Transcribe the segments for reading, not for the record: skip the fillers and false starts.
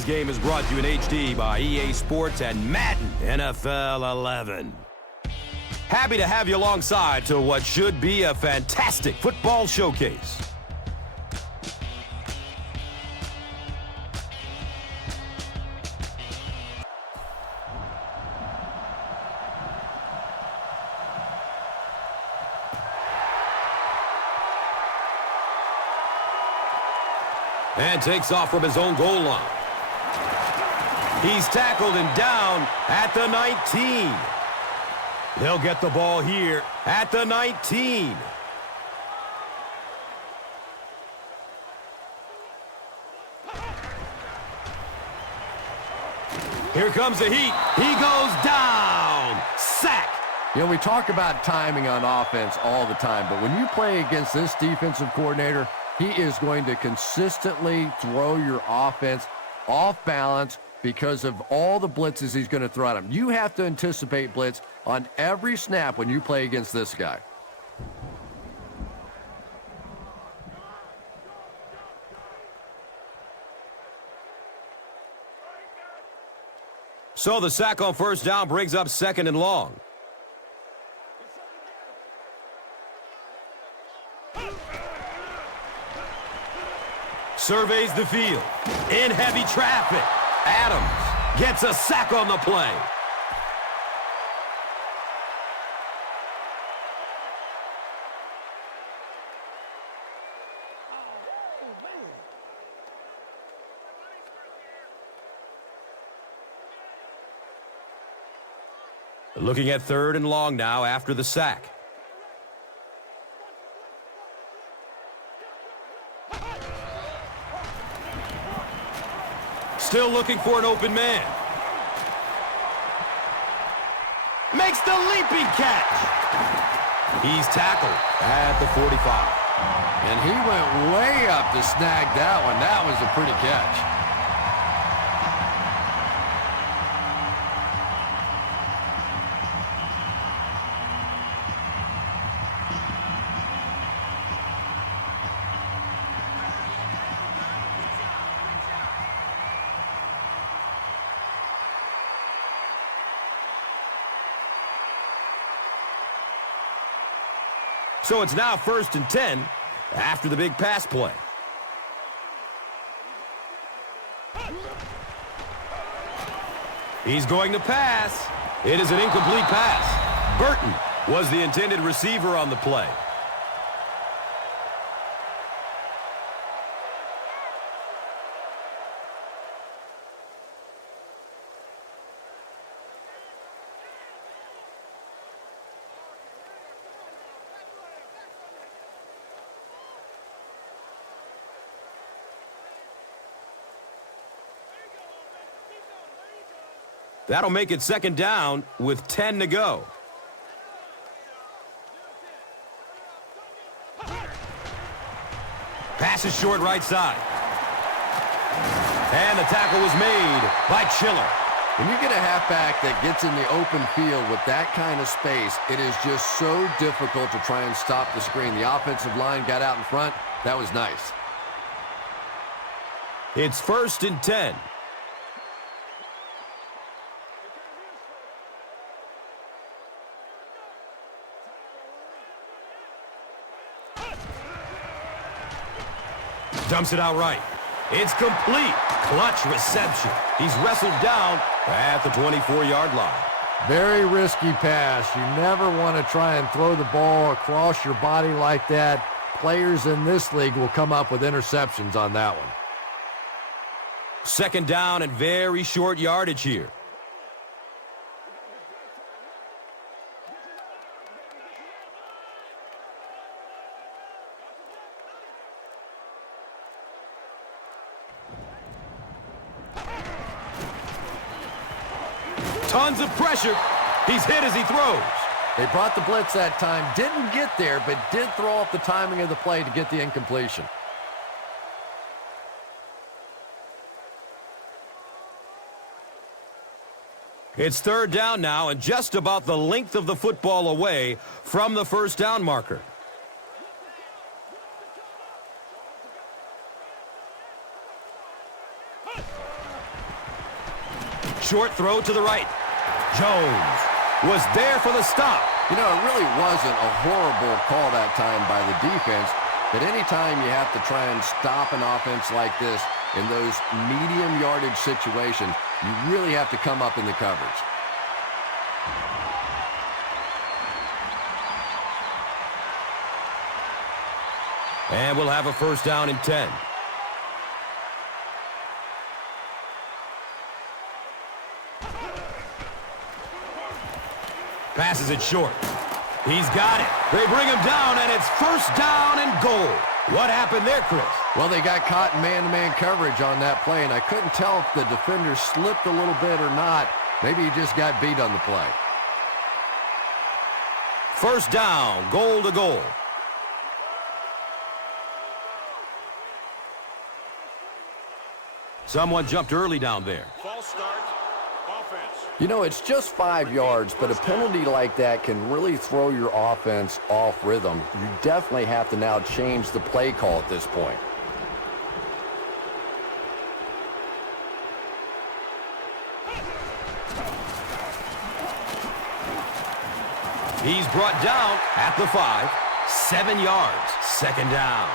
Today's game is brought to you in HD by EA Sports and Madden NFL 11. Happy to have you alongside to what should be a fantastic football showcase. And takes off from his own goal line. He's tackled and down at the 19. He'll get the ball here at the 19. Here comes the heat. He goes down. Sack. You know, we talk about timing on offense all the time, but when you play against this defensive coordinator, he is going to consistently throw your offense off balance because of all the blitzes he's going to throw at him. You have to anticipate blitz on every snap when you play against this guy. So the sack on first down brings up 2nd and long. Surveys the field. In heavy traffic. Adams gets a sack on the play. Looking at 3rd and long now after the sack. Still looking for an open man. Makes the leaping catch. He's tackled at the 45. And he went way up to snag that one. That was a pretty catch. So it's now 1st and 10 after the big pass play. He's going to pass. It is an incomplete pass. Burton was the intended receiver on the play. That'll make it 2nd down with 10 to go. Pass is short right side. And the tackle was made by Chiller. When you get a halfback that gets in the open field with that kind of space, it is just so difficult to try and stop the screen. The offensive line got out in front. That was nice. It's 1st and 10. Dumps it out right. It's complete. Clutch reception. He's wrestled down at the 24-yard line. Very risky pass. You never want to try and throw the ball across your body like that. Players in this league will come up with interceptions on that one. 2nd down and very short yardage here. Tons of pressure. He's hit as he throws. They brought the blitz that time. Didn't get there, but did throw off the timing of the play to get the incompletion. It's 3rd down now and just about the length of the football away from the 1st down marker. Short throw to the right. Jones was there for the stop. You know, it really wasn't a horrible call that time by the defense, but anytime you have to try and stop an offense like this in those medium yardage situations, you really have to come up in the coverage. And we'll have a first down and 10. Passes it short. He's got it. They bring him down, and it's first down and goal. What happened there, Chris? Well, they got caught in man-to-man coverage on that play, and I couldn't tell if the defender slipped a little bit or not. Maybe he just got beat on the play. First down, goal to goal. Someone jumped early down there. False start. Offense. You know, it's just 5 yards, but a penalty like that can really throw your offense off rhythm. You definitely have to now change the play call at this point. He's brought down at the 5. 7 yards. Second down.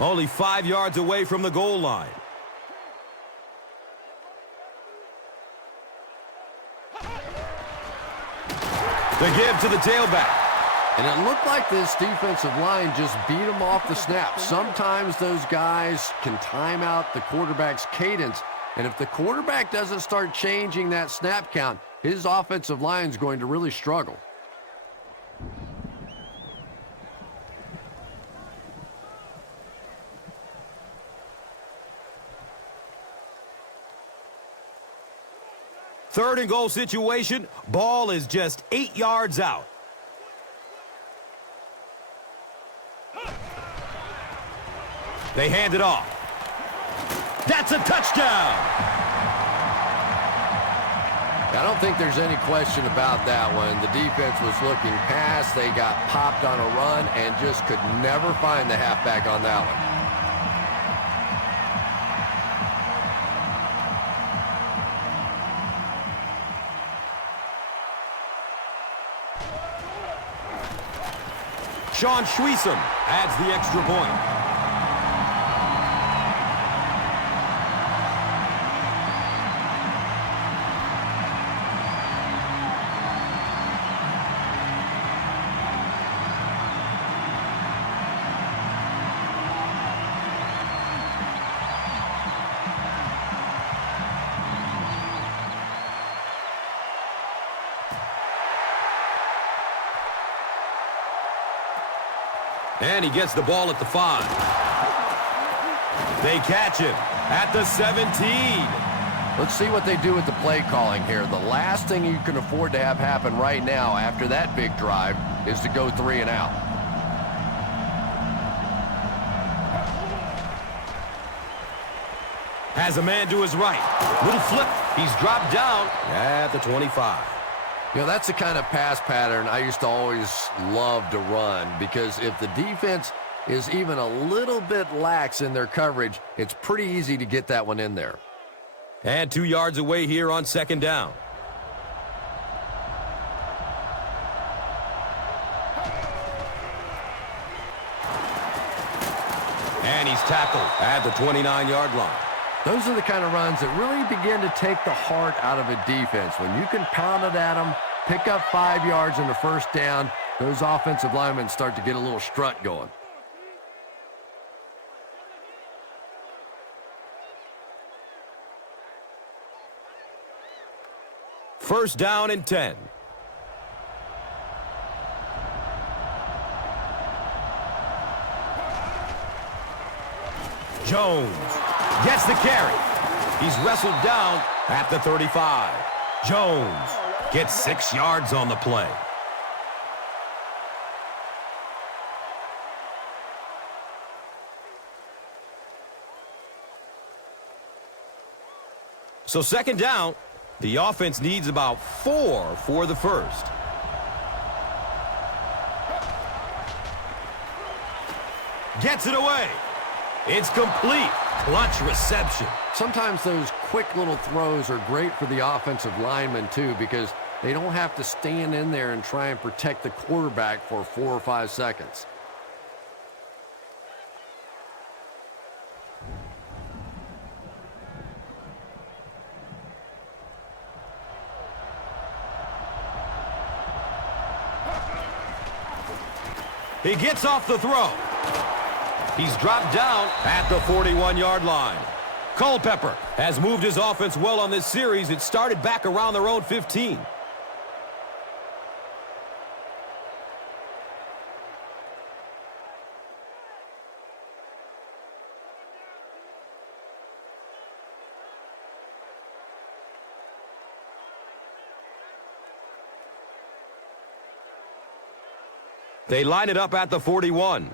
Only 5 yards away from the goal line. The give to the tailback. And it looked like this defensive line just beat them off the snap. Sometimes those guys can time out the quarterback's cadence. And if the quarterback doesn't start changing that snap count, his offensive line is going to really struggle. Third and goal situation. Ball is just 8 yards out. They hand it off. That's a touchdown. I don't think there's any question about that one. The defense was looking past. They got popped on a run and just could never find the halfback on that one. Sean Schwiesem adds the extra point. And he gets the ball at the 5. They catch him at the 17. Let's see what they do with the play calling here. The last thing you can afford to have happen right now after that big drive is to go 3 and out. Has a man to his right. Little flip. He's dropped down at the 25. You know, that's the kind of pass pattern I used to always love to run, because if the defense is even a little bit lax in their coverage, it's pretty easy to get that one in there. And 2 yards away here on second down. And he's tackled at the 29-yard line. Those are the kind of runs that really begin to take the heart out of a defense. When you can pound it at them, pick up 5 yards in the first down, those offensive linemen start to get a little strut going. First down and 10. Jones gets the carry. He's wrestled down at the 35. Jones gets 6 yards on the play. So second down, the offense needs about 4 for the first. Gets it away. It's complete. Clutch reception. Sometimes those quick little throws are great for the offensive linemen, too, because they don't have to stand in there and try and protect the quarterback for 4 or 5 seconds. He gets off the throw. He's dropped down at the 41-yard line. Culpepper has moved his offense well on this series. It started back around their own 15. They line it up at the 41.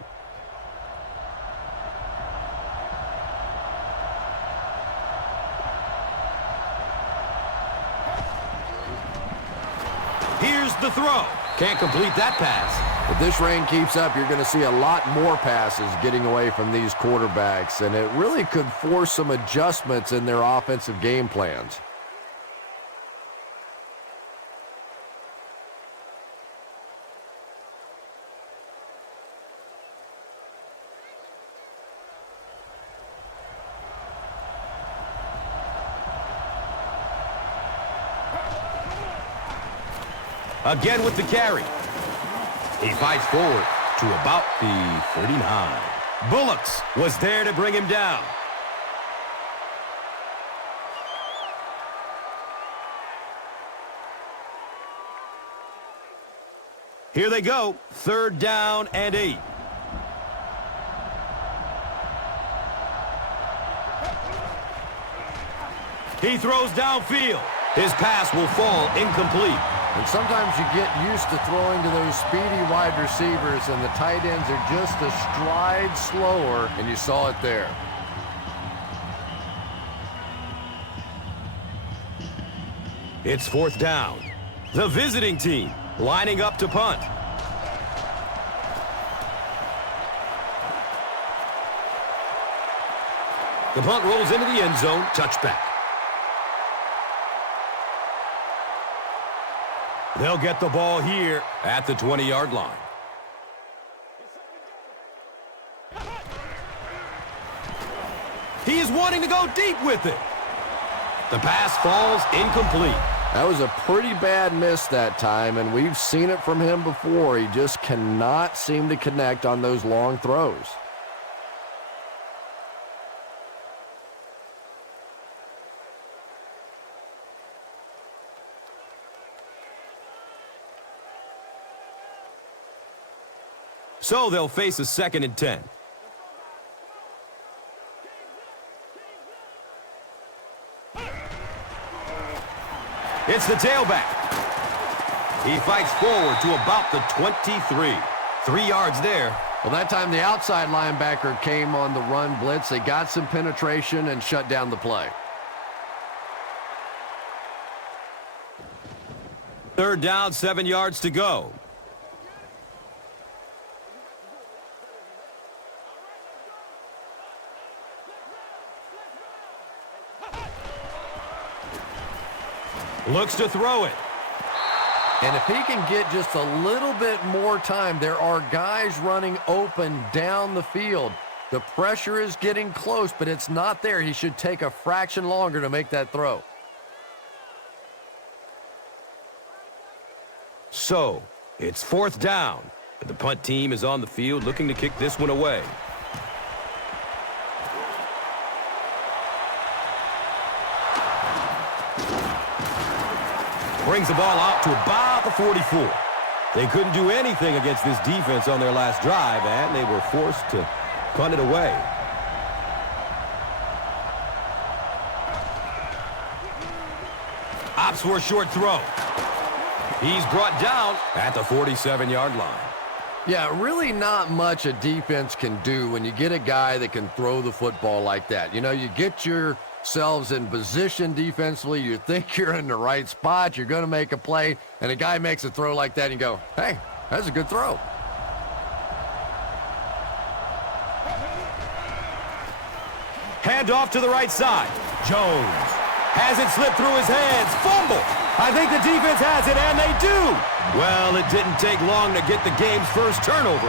Here's the throw. Can't complete that pass. If this rain keeps up, you're going to see a lot more passes getting away from these quarterbacks, and it really could force some adjustments in their offensive game plans. Again with the carry. He fights forward to about the 39. Bullocks was there to bring him down. Here they go. 3rd down and 8. He throws downfield. His pass will fall incomplete. And sometimes you get used to throwing to those speedy wide receivers, and the tight ends are just a stride slower, and you saw it there. It's 4th down. The visiting team lining up to punt. The punt rolls into the end zone. Touchback. They'll get the ball here at the 20-yard line. He is wanting to go deep with it. The pass falls incomplete. That was a pretty bad miss that time, and we've seen it from him before. He just cannot seem to connect on those long throws. So they'll face a 2nd and 10. It's the tailback. He fights forward to about the 23. 3 yards there. Well, that time the outside linebacker came on the run blitz. They got some penetration and shut down the play. 3rd down, 7 yards to go. Looks to throw it. And if he can get just a little bit more time, there are guys running open down the field. The pressure is getting close, but it's not there. He should take a fraction longer to make that throw. So, it's 4th down. The punt team is on the field looking to kick this one away. Brings the ball out to about the 44. They couldn't do anything against this defense on their last drive, and they were forced to punt it away. Opts for a short throw. He's brought down at the 47-yard line. Yeah, really not much a defense can do when you get a guy that can throw the football like that. You know, you get yourselves in position defensively, you think you're in the right spot, you're going to make a play, and a guy makes a throw like that, and you go, hey, that's a good throw. Hand off to the right side. Jones has it slip through his hands. Fumble. I think the defense has it, and they do. Well, it didn't take long to get the game's first turnover.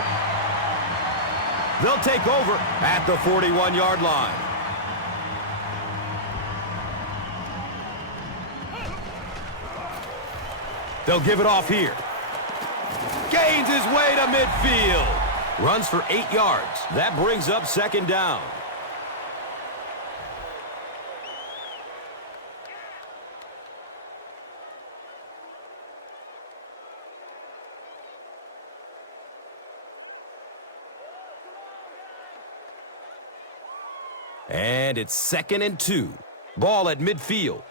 They'll take over at the 41-yard line. They'll give it off here. Gains his way to midfield. Runs for 8 yards. That brings up second down. And it's 2nd and 2. Ball at midfield.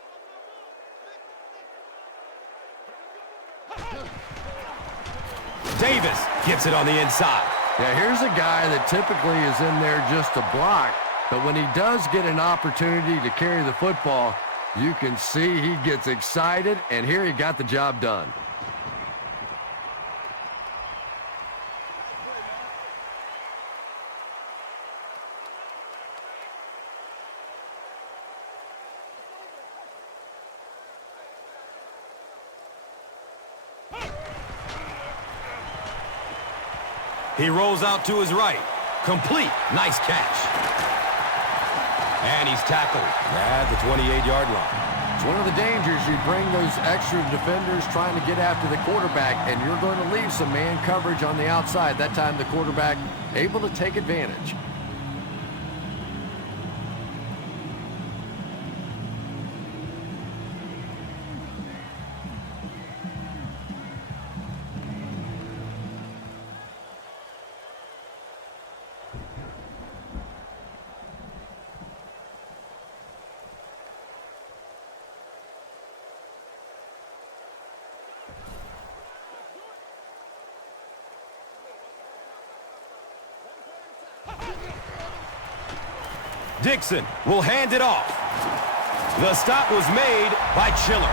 Davis gets it on the inside. Yeah, here's a guy that typically is in there just to block, but when he does get an opportunity to carry the football, you can see he gets excited, and here he got the job done. He rolls out to his right. Complete. Nice catch. And he's tackled at the 28-yard line. It's one of the dangers. You bring those extra defenders trying to get after the quarterback, and you're going to leave some man coverage on the outside. That time the quarterback able to take advantage. Dixon will hand it off. The stop was made by Chiller.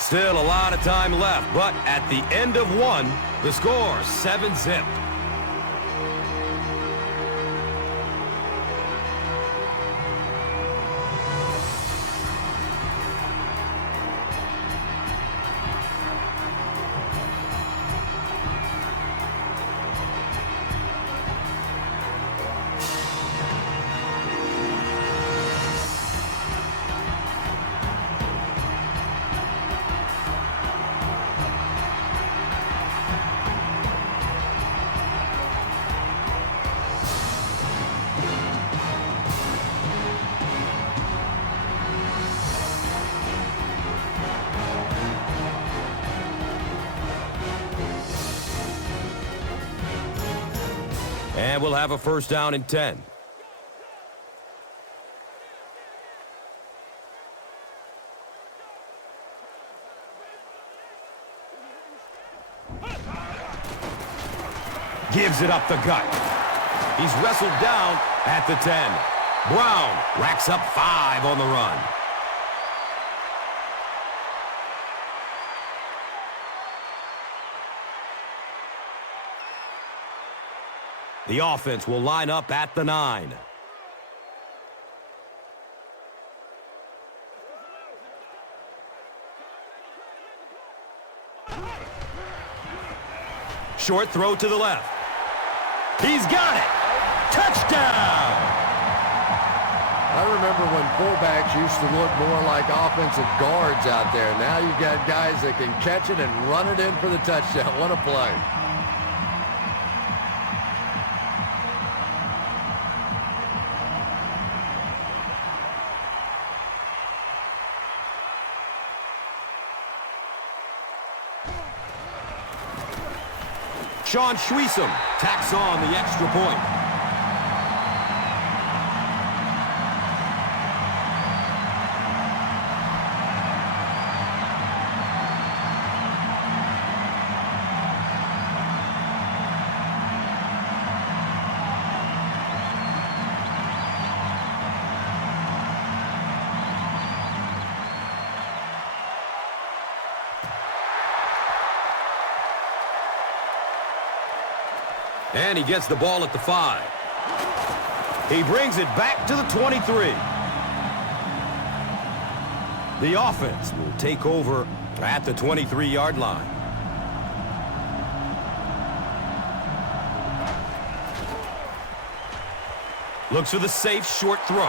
Still a lot of time left, but at the end of one, the score 7-zip. And we'll have a first down and 10. Gives it up the gut. He's wrestled down at the 10. Brown racks up 5 on the run. The offense will line up at the 9. Short throw to the left. He's got it. Touchdown. I remember when fullbacks used to look more like offensive guards out there. Now you got guys that can catch it and run it in for the touchdown. What a play. Sean Schwiesem tacks on the extra point. And he gets the ball at the 5. He brings it back to the 23. The offense will take over at the 23-yard line. Looks for the safe short throw.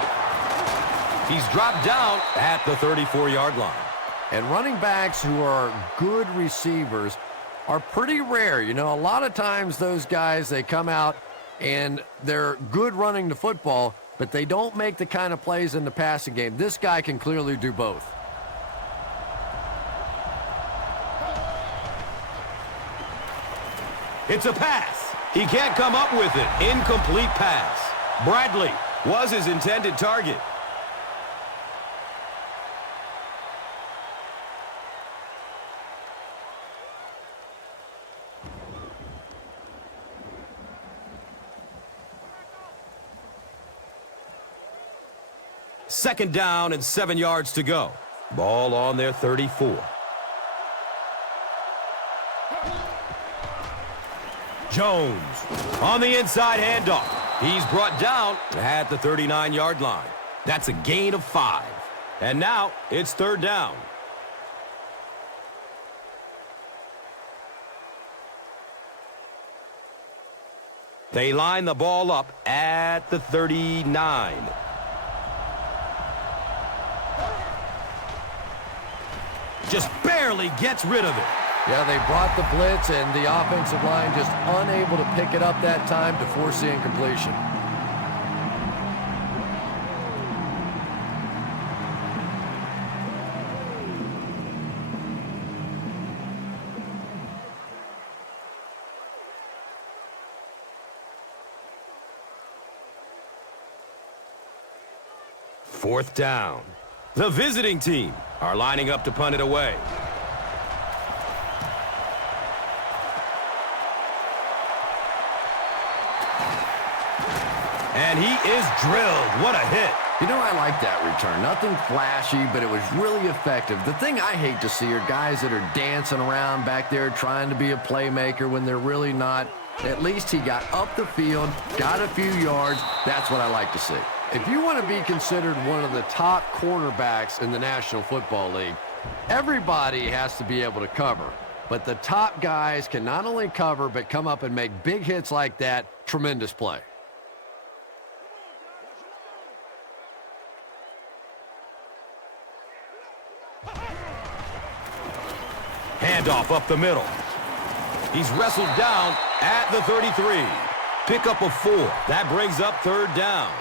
He's dropped down at the 34-yard line. And running backs who are good receivers are pretty rare. You know, a lot of times those guys, they come out and they're good running the football, but they don't make the kind of plays in the passing game. This guy can clearly do both. It's a pass. He can't come up with it. Incomplete pass. Bradley was his intended target. Second down and 7 yards to go. Ball on their 34. Jones on the inside handoff. He's brought down at the 39-yard line. That's a gain of 5. And now it's third down. They line the ball up at the 39. Just barely gets rid of it. Yeah, they brought the blitz, and the offensive line just unable to pick it up that time to force the incompletion. Fourth down. The visiting team are lining up to punt it away. And he is drilled. What a hit. You know, I like that return. Nothing flashy, but it was really effective. The thing I hate to see are guys that are dancing around back there trying to be a playmaker when they're really not. At least he got up the field, got a few yards. That's what I like to see. If you want to be considered one of the top cornerbacks in the National Football League, everybody has to be able to cover. But the top guys can not only cover, but come up and make big hits like that. Tremendous play. Handoff up the middle. He's wrestled down at the 33. Pick up a 4. That brings up third down.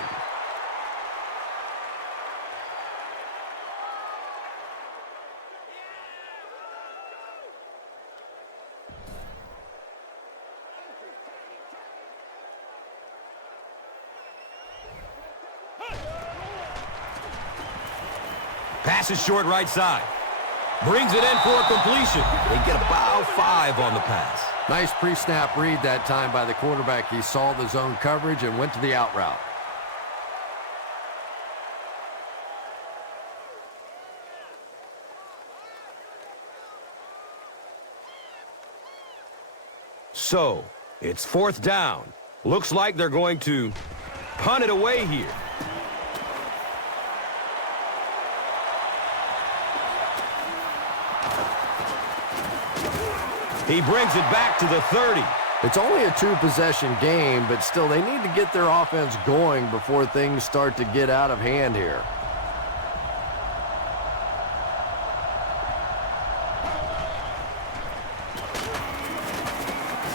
Pass is short right side. Brings it in for a completion. They get about 5 on the pass. Nice pre-snap read that time by the quarterback. He saw the zone coverage and went to the out route. So, it's fourth down. Looks like they're going to punt it away here. He brings it back to the 30. It's only a 2-possession game, but still they need to get their offense going before things start to get out of hand here.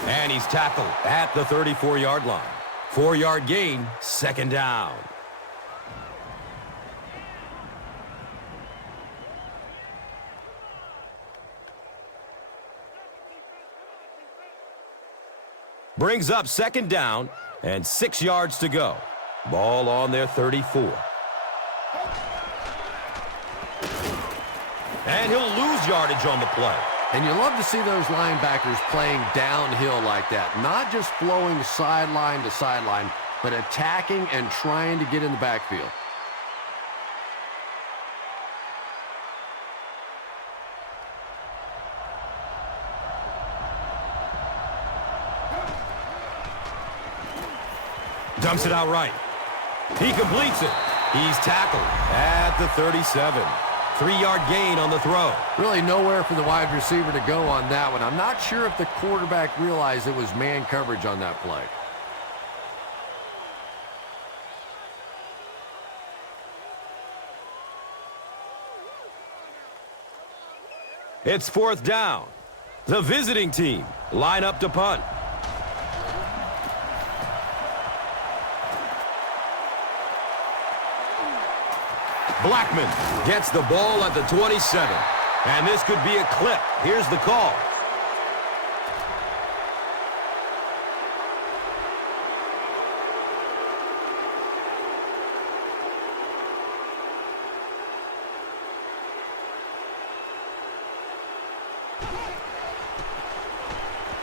And he's tackled at the 34-yard line. 4-yard gain, second down. Brings up second down and 6 yards to go. Ball on their 34. And he'll lose yardage on the play. And you love to see those linebackers playing downhill like that. Not just flowing sideline to sideline, but attacking and trying to get in the backfield. Dumps it out right. He completes it. He's tackled at the 37. 3-yard gain on the throw. Really nowhere for the wide receiver to go on that one. I'm not sure if the quarterback realized it was man coverage on that play. It's 4th down. The visiting team line up to punt. Blackman gets the ball at the 27. And this could be a clip. Here's the call.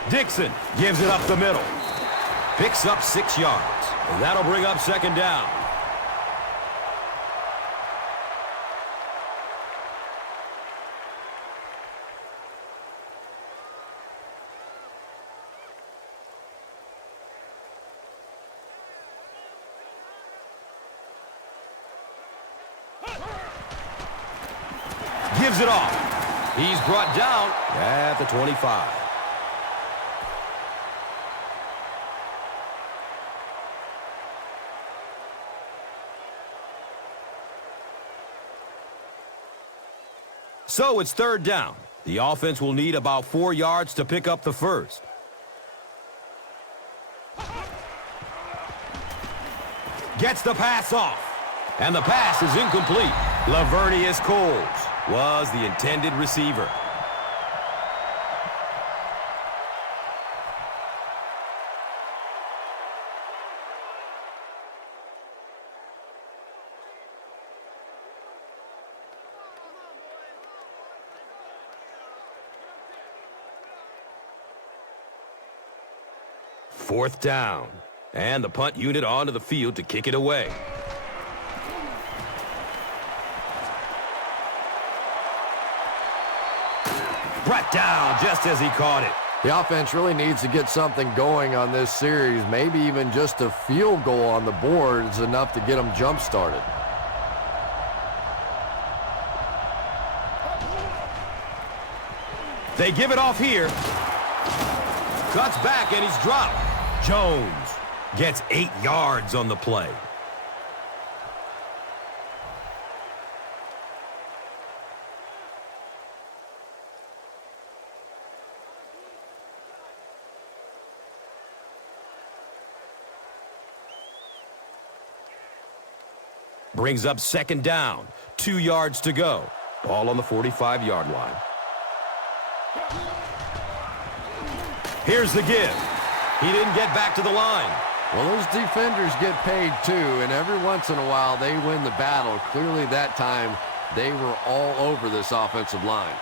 Dixon gives it up the middle. Picks up 6 yards. And that'll bring up 2nd down. Gives it off. He's brought down at the 25. So it's 3rd down. The offense will need about 4 yards to pick up the first. Gets the pass off. And the pass is incomplete. Lavernius Coles was the intended receiver. Fourth down. And the punt unit onto the field to kick it away. Brought down just as he caught it. The offense really needs to get something going on this series. Maybe even just a field goal on the board is enough to get them jump-started. They give it off here. Cuts back and he's dropped. Jones gets 8 yards on the play. Brings up 2nd down. 2 yards to go. Ball on the 45-yard line. Here's the give. He didn't get back to the line. Well, those defenders get paid too, and every once in a while they win the battle. Clearly that time they were all over this offensive line.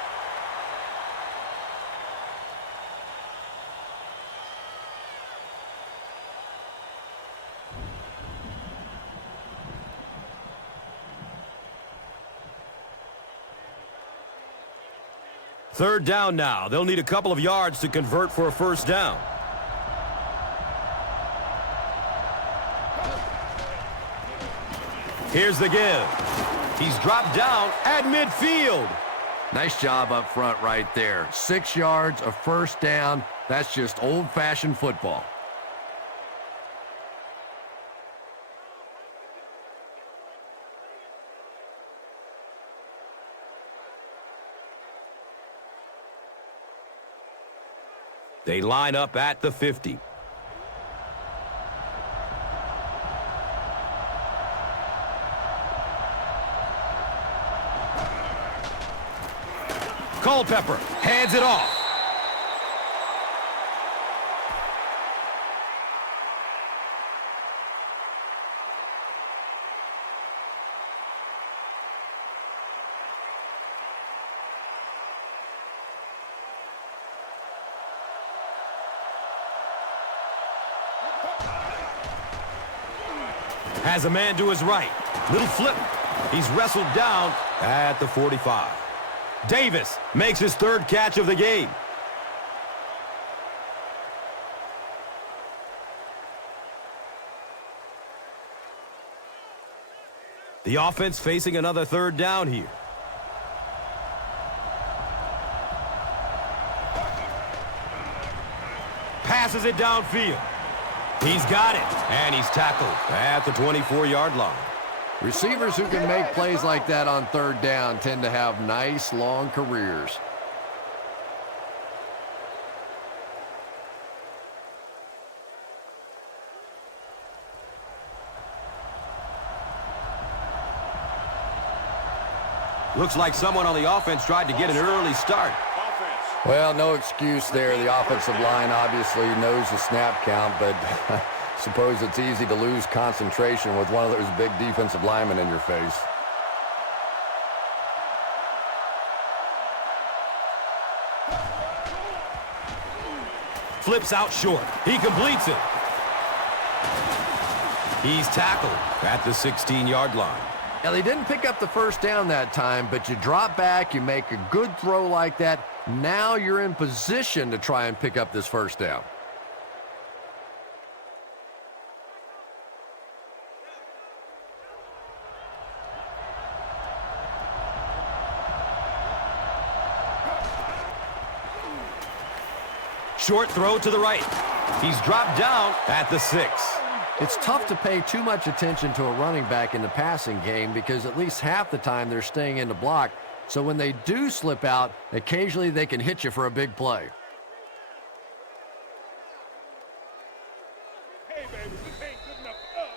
Third down now. They'll need a couple of yards to convert for a first down. Here's the give. He's dropped down at midfield. Nice job up front right there. 6 yards, a first down. That's just old-fashioned football. They line up at the 50. Culpepper hands it off. Has a man to his right. Little flip. He's wrestled down at the 45. Davis makes his 3rd catch of the game. The offense facing another third down here. Passes it downfield. He's got it, and he's tackled at the 24-yard line. Receivers who can make plays like that on third down tend to have nice, long careers. Looks like someone on the offense tried to get an early start. Well, no excuse there. The offensive line obviously knows the snap count, but suppose it's easy to lose concentration with one of those big defensive linemen in your face. Flips out short. He completes it. He's tackled at the 16-yard line. Now, they didn't pick up the first down that time, but you drop back, you make a good throw like that. Now you're in position to try and pick up this first down. Short throw to the right. He's dropped down at the 6. It's tough to pay too much attention to a running back in the passing game because at least half the time they're staying in the block. So when they do slip out, occasionally they can hit you for a big play. Hey, baby, this ain't good enough for us.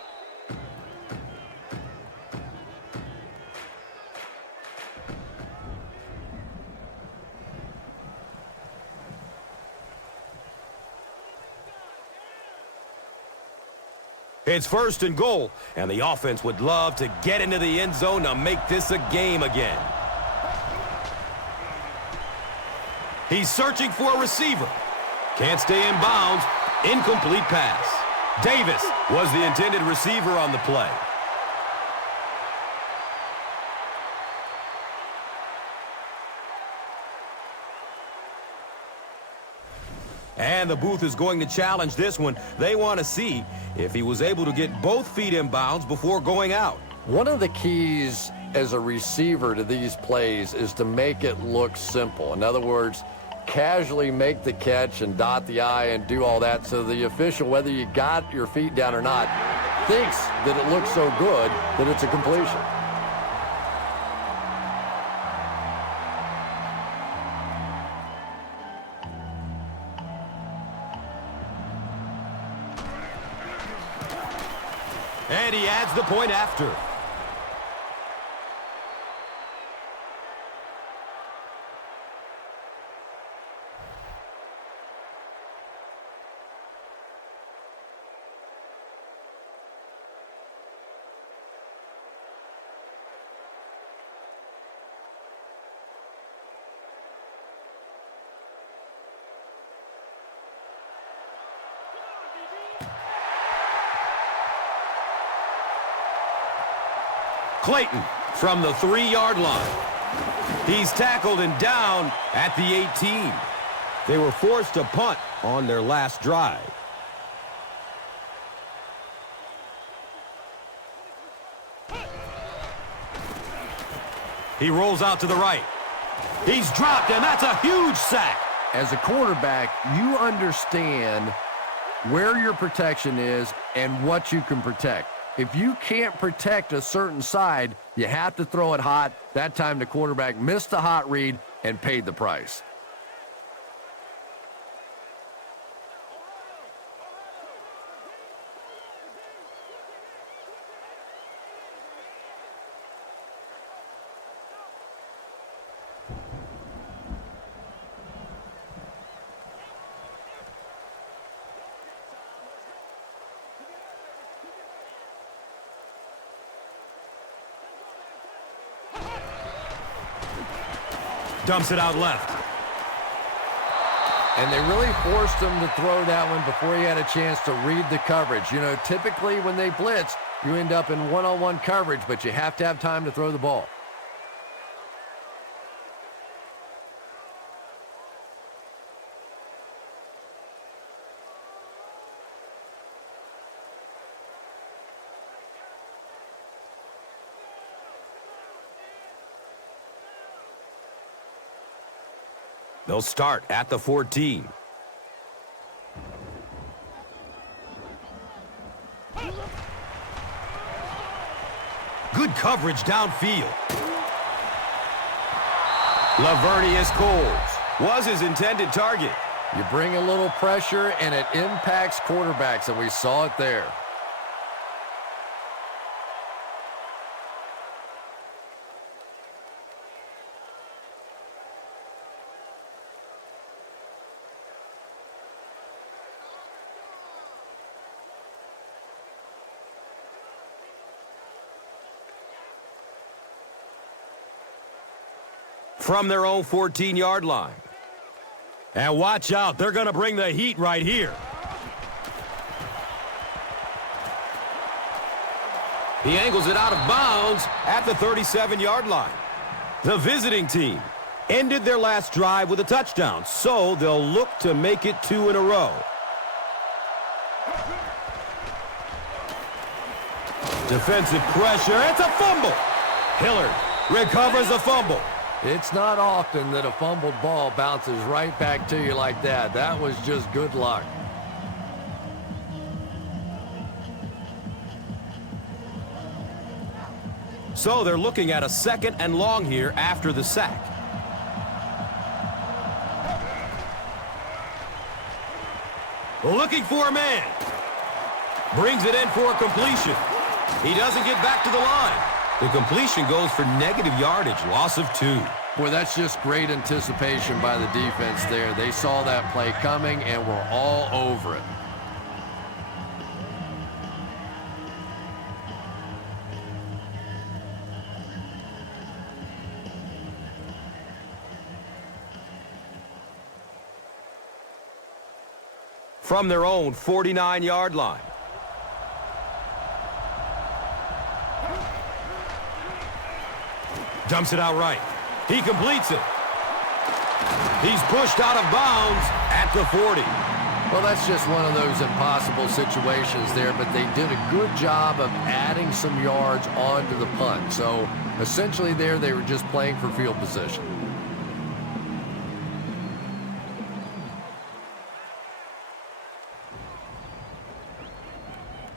It's first and goal, and the offense would love to get into the end zone to make this a game again. He's searching for a receiver. Can't stay in bounds. Incomplete pass. Davis was the intended receiver on the play. And the booth is going to challenge this one. They want to see if he was able to get both feet in bounds before going out. One of the keys as a receiver to these plays is to make it look simple. In other words, casually make the catch and dot the I and do all that so the official, whether you got your feet down or not, thinks that it looks so good that it's a completion. And he adds the point after. Clayton from the 3-yard line. He's tackled and down at the 18. They were forced to punt on their last drive. He rolls out to the right. He's dropped, and that's a huge sack. As a quarterback, you understand where your protection is and what you can protect. If you can't protect a certain side, you have to throw it hot. That time the quarterback missed the hot read and paid the price. Dumps it out left. And they really forced him to throw that one before he had a chance to read the coverage. You know, typically when they blitz, you end up in one-on-one coverage, but you have to have time to throw the ball. They'll start at the 14. Good coverage downfield. Lavernius Coles was his intended target. You bring a little pressure, and it impacts quarterbacks, and we saw it there. From their own 14-yard line. And watch out, they're going to bring the heat right here. He angles it out of bounds at the 37-yard line. The visiting team ended their last drive with a touchdown, so they'll look to make it 2 in a row. Defensive pressure, it's a fumble. Hilliard recovers a fumble. It's not often that a fumbled ball bounces right back to you like that. That was just good luck. So they're looking at a 2nd and long here after the sack. Looking for a man. Brings it in for a completion. He doesn't get back to the line. The completion goes for negative yardage, loss of 2. Boy, that's just great anticipation by the defense there. They saw that play coming and were all over it. From their own 49-yard line. Dumps it out right. He completes it. He's pushed out of bounds at the 40. Well, that's just one of those impossible situations there, but they did a good job of adding some yards onto the punt. So essentially there they were just playing for field position.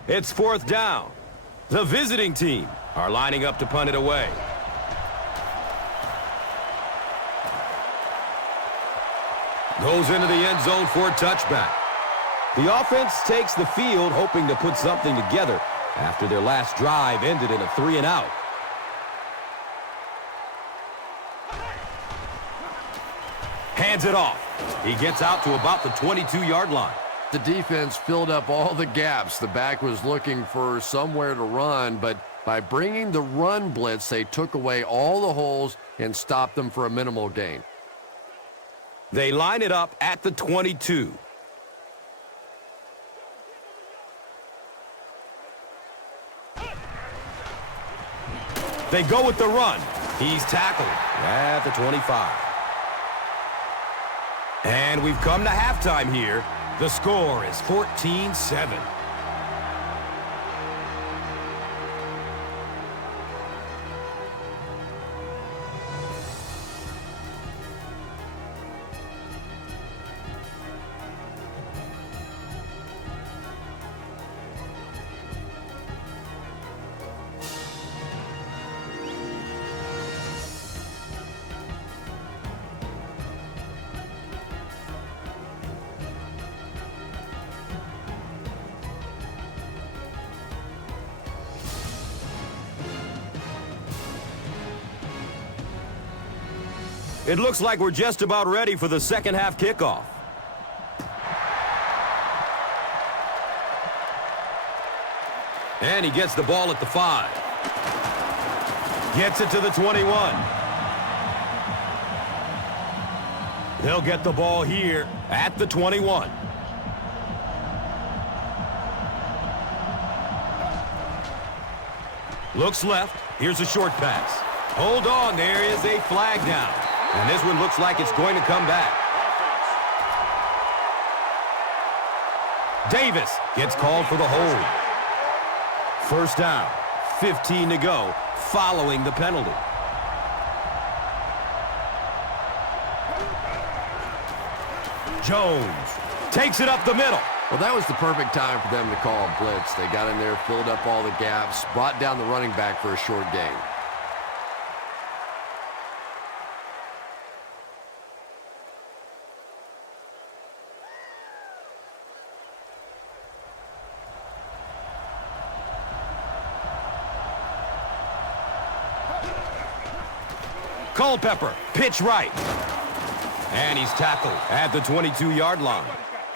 It's 4th down. The visiting team are lining up to punt it away. Goes into the end zone for a touchback. The offense takes the field, hoping to put something together after their last drive ended in a 3-and-out. Hands it off. He gets out to about the 22-yard line. The defense filled up all the gaps. The back was looking for somewhere to run, but by bringing the run blitz, they took away all the holes and stopped them for a minimal gain. They line it up at the 22. They go with the run. He's tackled at the 25. And we've come to halftime here. The score is 14-7. It looks like we're just about ready for the second half kickoff. And he gets the ball at the 5. Gets it to the 21. They'll get the ball here at the 21. Looks left. Here's a short pass. Hold on, there is a flag down. And this one looks like it's going to come back. Davis gets called for the hold. First down, 15 to go, following the penalty. Jones takes it up the middle. Well, that was the perfect time for them to call a blitz. They got in there, filled up all the gaps, brought down the running back for a short gain. Culpepper, pitch right. And he's tackled at the 22-yard line.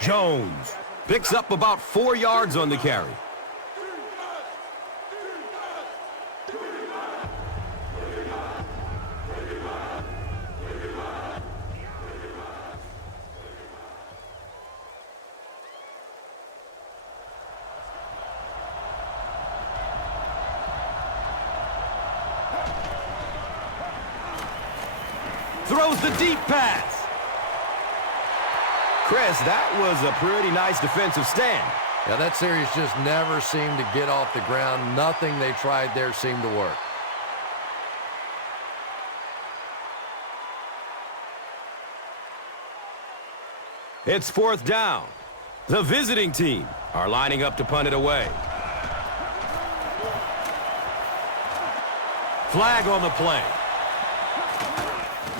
Jones picks up about 4 yards on the carry. Throws the deep pass. Chris, that was a pretty nice defensive stand. Yeah, that series just never seemed to get off the ground. Nothing they tried there seemed to work. It's 4th down. The visiting team are lining up to punt it away. Flag on the play.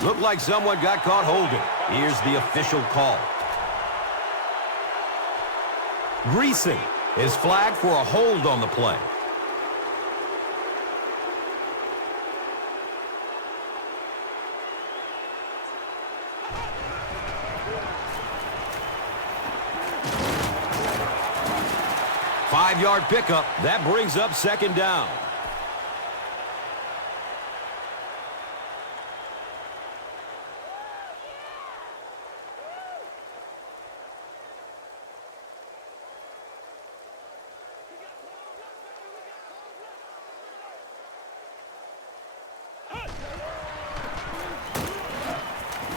Looked like someone got caught holding. Here's the official call. Greasing is flagged for a hold on the play. Five-yard pickup. That brings up 2nd down.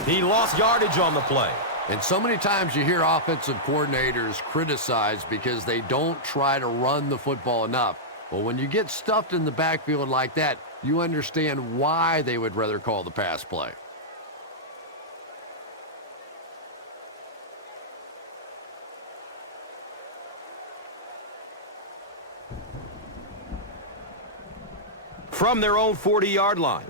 He lost yardage on the play. And so many times you hear offensive coordinators criticized because they don't try to run the football enough. But when you get stuffed in the backfield like that, you understand why they would rather call the pass play. From their own 40-yard line.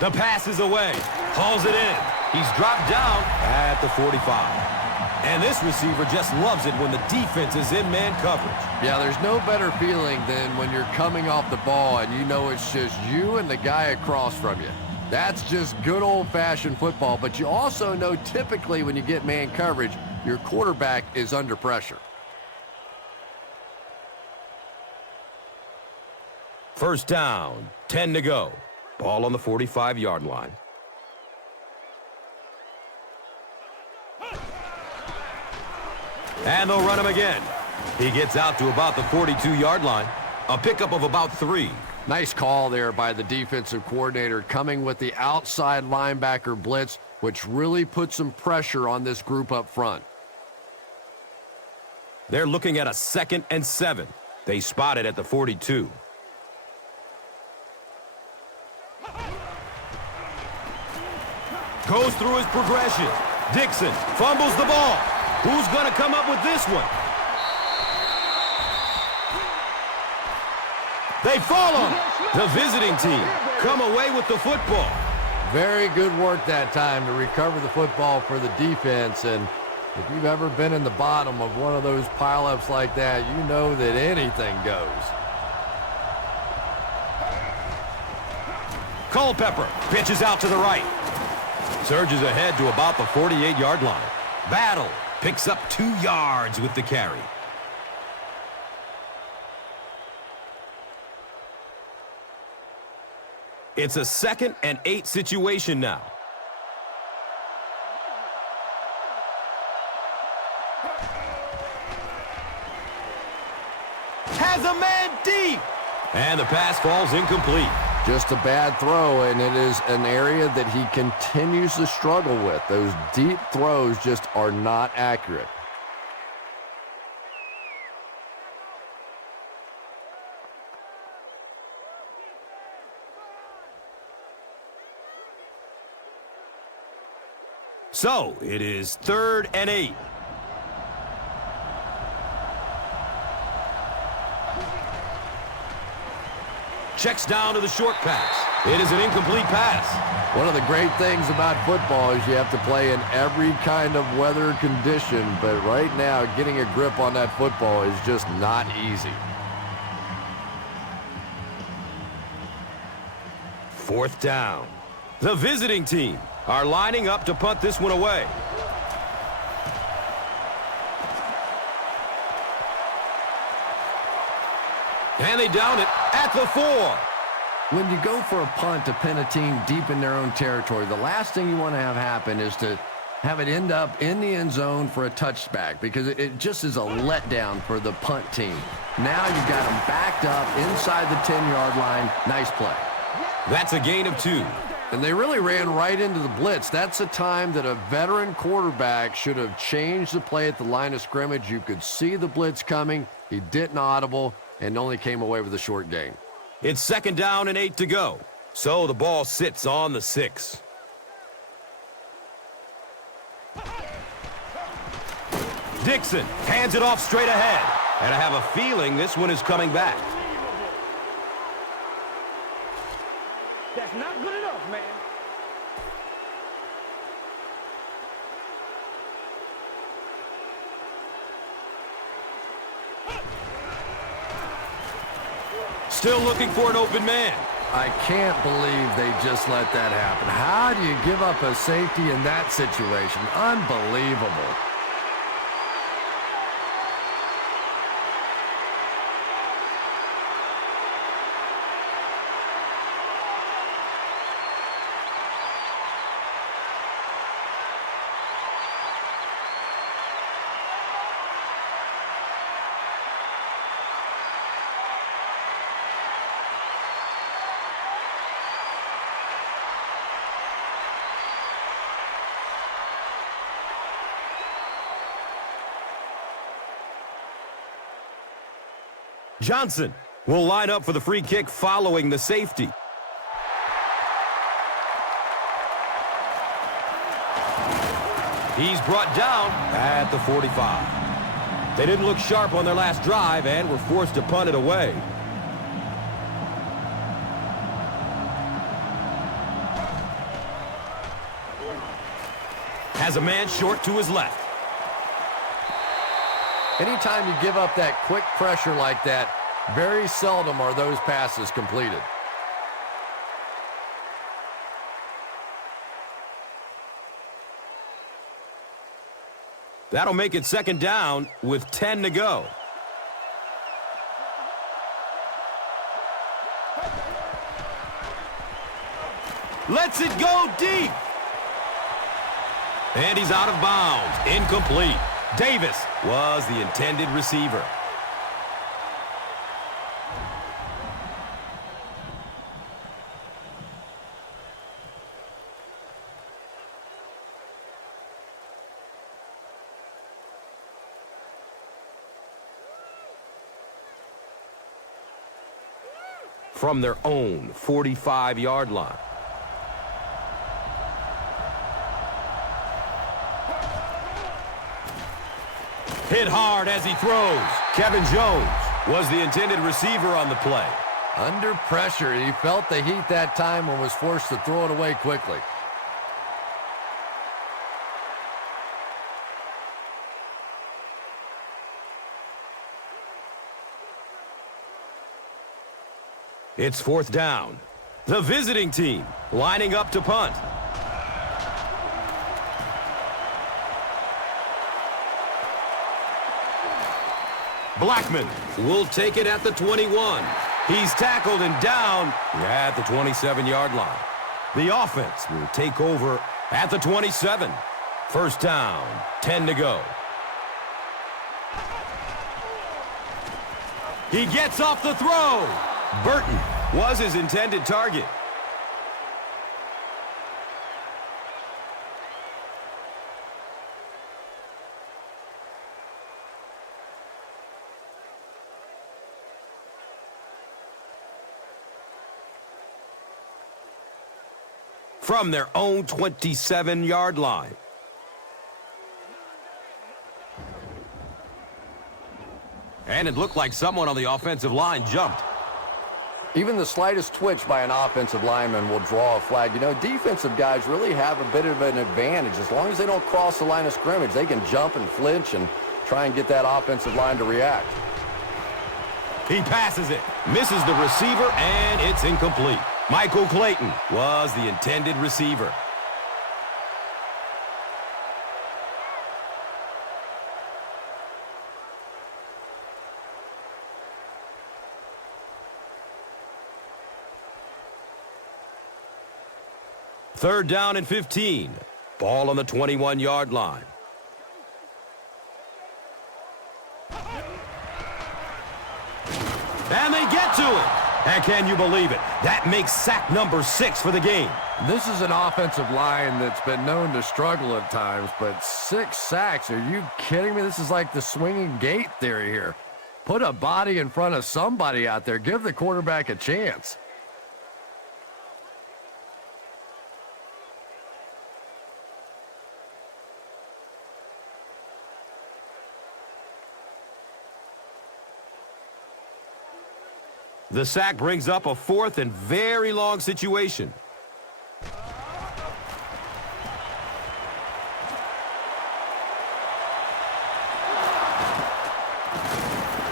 The pass is away. Hauls it in. He's dropped down at the 45. And this receiver just loves it when the defense is in man coverage. Yeah, there's no better feeling than when you're coming off the ball and you know it's just you and the guy across from you. That's just good old-fashioned football. But you also know typically when you get man coverage, your quarterback is under pressure. 1st down, 10 to go. Ball on the 45-yard line. And they'll run him again. He gets out to about the 42-yard line. A pickup of about 3. Nice call there by the defensive coordinator, coming with the outside linebacker blitz, which really put some pressure on this group up front. They're looking at a 2nd and 7. They spot it at the 42. Goes through his progression. Dixon fumbles the ball. Who's going to come up with this one? They fall on him. The visiting team come away with the football. Very good work that time to recover the football for the defense. And if you've ever been in the bottom of one of those pileups like that, you know that anything goes. Culpepper pitches out to the right. Surges ahead to about the 48-yard line. Battle picks up 2 yards with the carry. It's a 2nd and 8 situation now. Has a man deep. And the pass falls incomplete. Just a bad throw, and it is an area that he continues to struggle with. Those deep throws just are not accurate. So, it is 3rd and 8. Checks down to the short pass. It is an incomplete pass. One of the great things about football is you have to play in every kind of weather condition, but right now getting a grip on that football is just not easy. 4th down. The visiting team are lining up to punt this one away. And they down it at the 4. When you go for a punt to pin a team deep in their own territory, the last thing you want to have happen is to have it end up in the end zone for a touchback, because it just is a letdown for the punt team. Now you've got them backed up inside the 10-yard line. Nice play. That's a gain of 2. And they really ran right into the blitz. That's a time that a veteran quarterback should have changed the play at the line of scrimmage. You could see the blitz coming. He didn't audible and only came away with a short gain. It's 2nd down and 8 to go. So the ball sits on the 6. Dixon hands it off straight ahead. And I have a feeling this one is coming back. That's not good enough, man. Still looking for an open man. I can't believe they just let that happen. How do you give up a safety in that situation? Unbelievable. Johnson will line up for the free kick following the safety. He's brought down at the 45. They didn't look sharp on their last drive and were forced to punt it away. Has a man short to his left. Anytime you give up that quick pressure like that, very seldom are those passes completed. That'll make it 2nd down with 10 to go. Lets it go deep. And he's out of bounds. Incomplete. Davis was the intended receiver. From their own 45-yard line. Hit hard as he throws. Kevin Jones was the intended receiver on the play. Under pressure, he felt the heat that time and was forced to throw it away quickly. It's 4th down. The visiting team lining up to punt. Blackman will take it at the 21. He's tackled and down at the 27-yard line. The offense will take over at the 27. 1st down, 10 to go. He gets off the throw. Burton was his intended target. From their own 27-yard line. And it looked like someone on the offensive line jumped. Even the slightest twitch by an offensive lineman will draw a flag. You know, defensive guys really have a bit of an advantage. As long as they don't cross the line of scrimmage, they can jump and flinch and try and get that offensive line to react. He passes it, misses the receiver, and it's incomplete. Michael Clayton was the intended receiver. Third down and 15. Ball on the 21-yard line. And they get to it. And can you believe it? That makes sack number 6 for the game. This is an offensive line that's been known to struggle at times, but 6 sacks, are you kidding me? This is like the swinging gate theory here. Put a body in front of somebody out there. Give the quarterback a chance. The sack brings up a 4th and very long situation.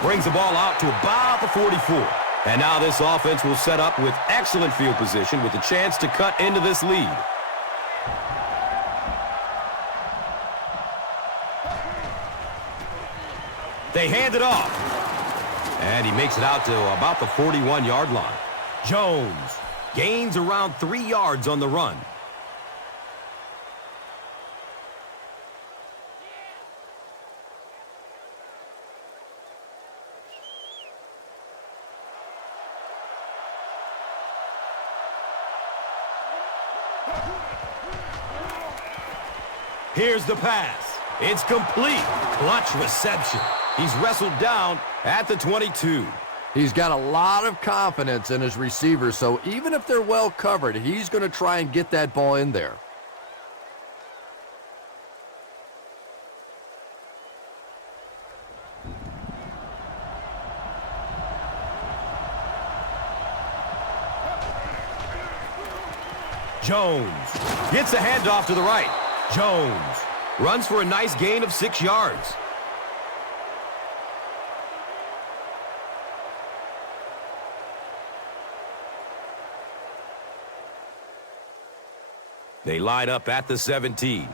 Brings the ball out to about the 44. And now this offense will set up with excellent field position with a chance to cut into this lead. They hand it off. And he makes it out to about the 41-yard line. Jones gains around 3 yards on the run. Here's the pass. It's complete. Clutch reception. He's wrestled down at the 22. He's got a lot of confidence in his receivers, so even if they're well covered, he's going to try and get that ball in there. Jones gets a handoff to the right. Jones runs for a nice gain of 6 yards. They line up at the 17.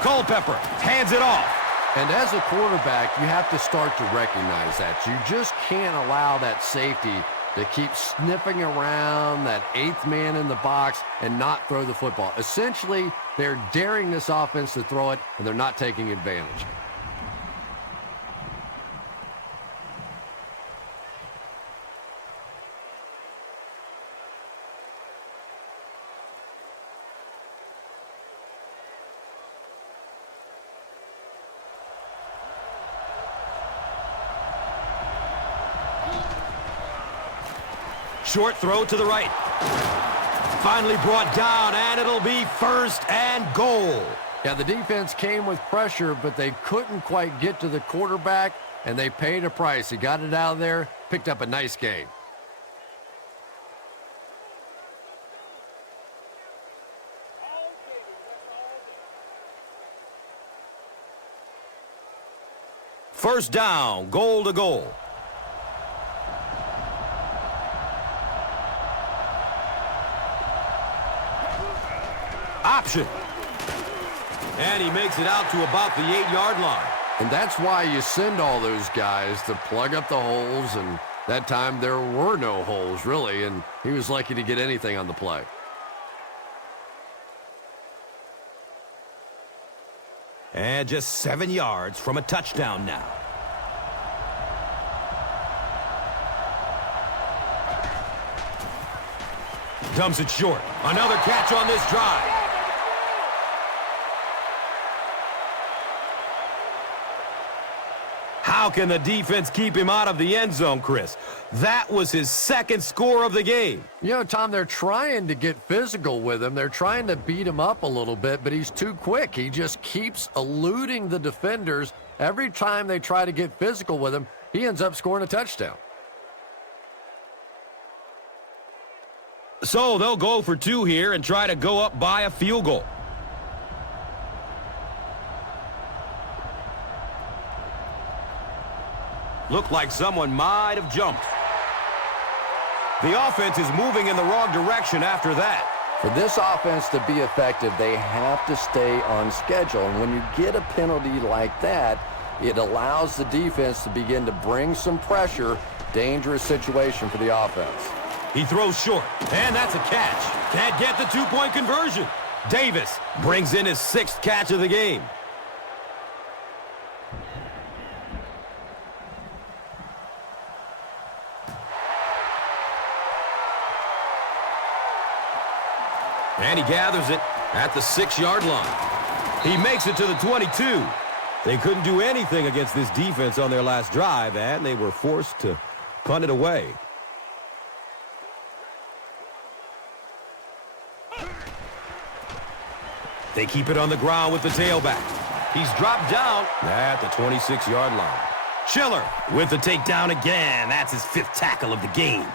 Culpepper hands it off. And as a quarterback, you have to start to recognize that. You just can't allow that safety to keep sniffing around that 8th man in the box and not throw the football. Essentially, they're daring this offense to throw it, and they're not taking advantage. Short throw to the right. Finally brought down, and it'll be 1st and goal. Yeah, the defense came with pressure, but they couldn't quite get to the quarterback, and they paid a price. He got it out of there, picked up a nice gain. First down, goal to goal. Option. And he makes it out to about the 8-yard line. And that's why you send all those guys to plug up the holes, and that time there were no holes, really, and he was lucky to get anything on the play. And just 7 yards from a touchdown now. Dumps it short. Another catch on this drive. How can the defense keep him out of the end zone, Chris? That was his second score of the game. You know, Tom, they're trying to get physical with him. They're trying to beat him up a little bit, but he's too quick. He just keeps eluding the defenders. Every time they try to get physical with him, he ends up scoring a touchdown. So they'll go for 2 here and try to go up by a field goal. Looked like someone might have jumped. The offense is moving in the wrong direction after that. For this offense to be effective, they have to stay on schedule. And when you get a penalty like that, it allows the defense to begin to bring some pressure. Dangerous situation for the offense. He throws short, and that's a catch. Can't get the 2-point conversion. Davis brings in his 6th catch of the game. And he gathers it at the 6-yard line. He makes it to the 22. They couldn't do anything against this defense on their last drive, and they were forced to punt it away. They keep it on the ground with the tailback. He's dropped down at the 26-yard line. Schiller with the takedown again. That's his 5th tackle of the game.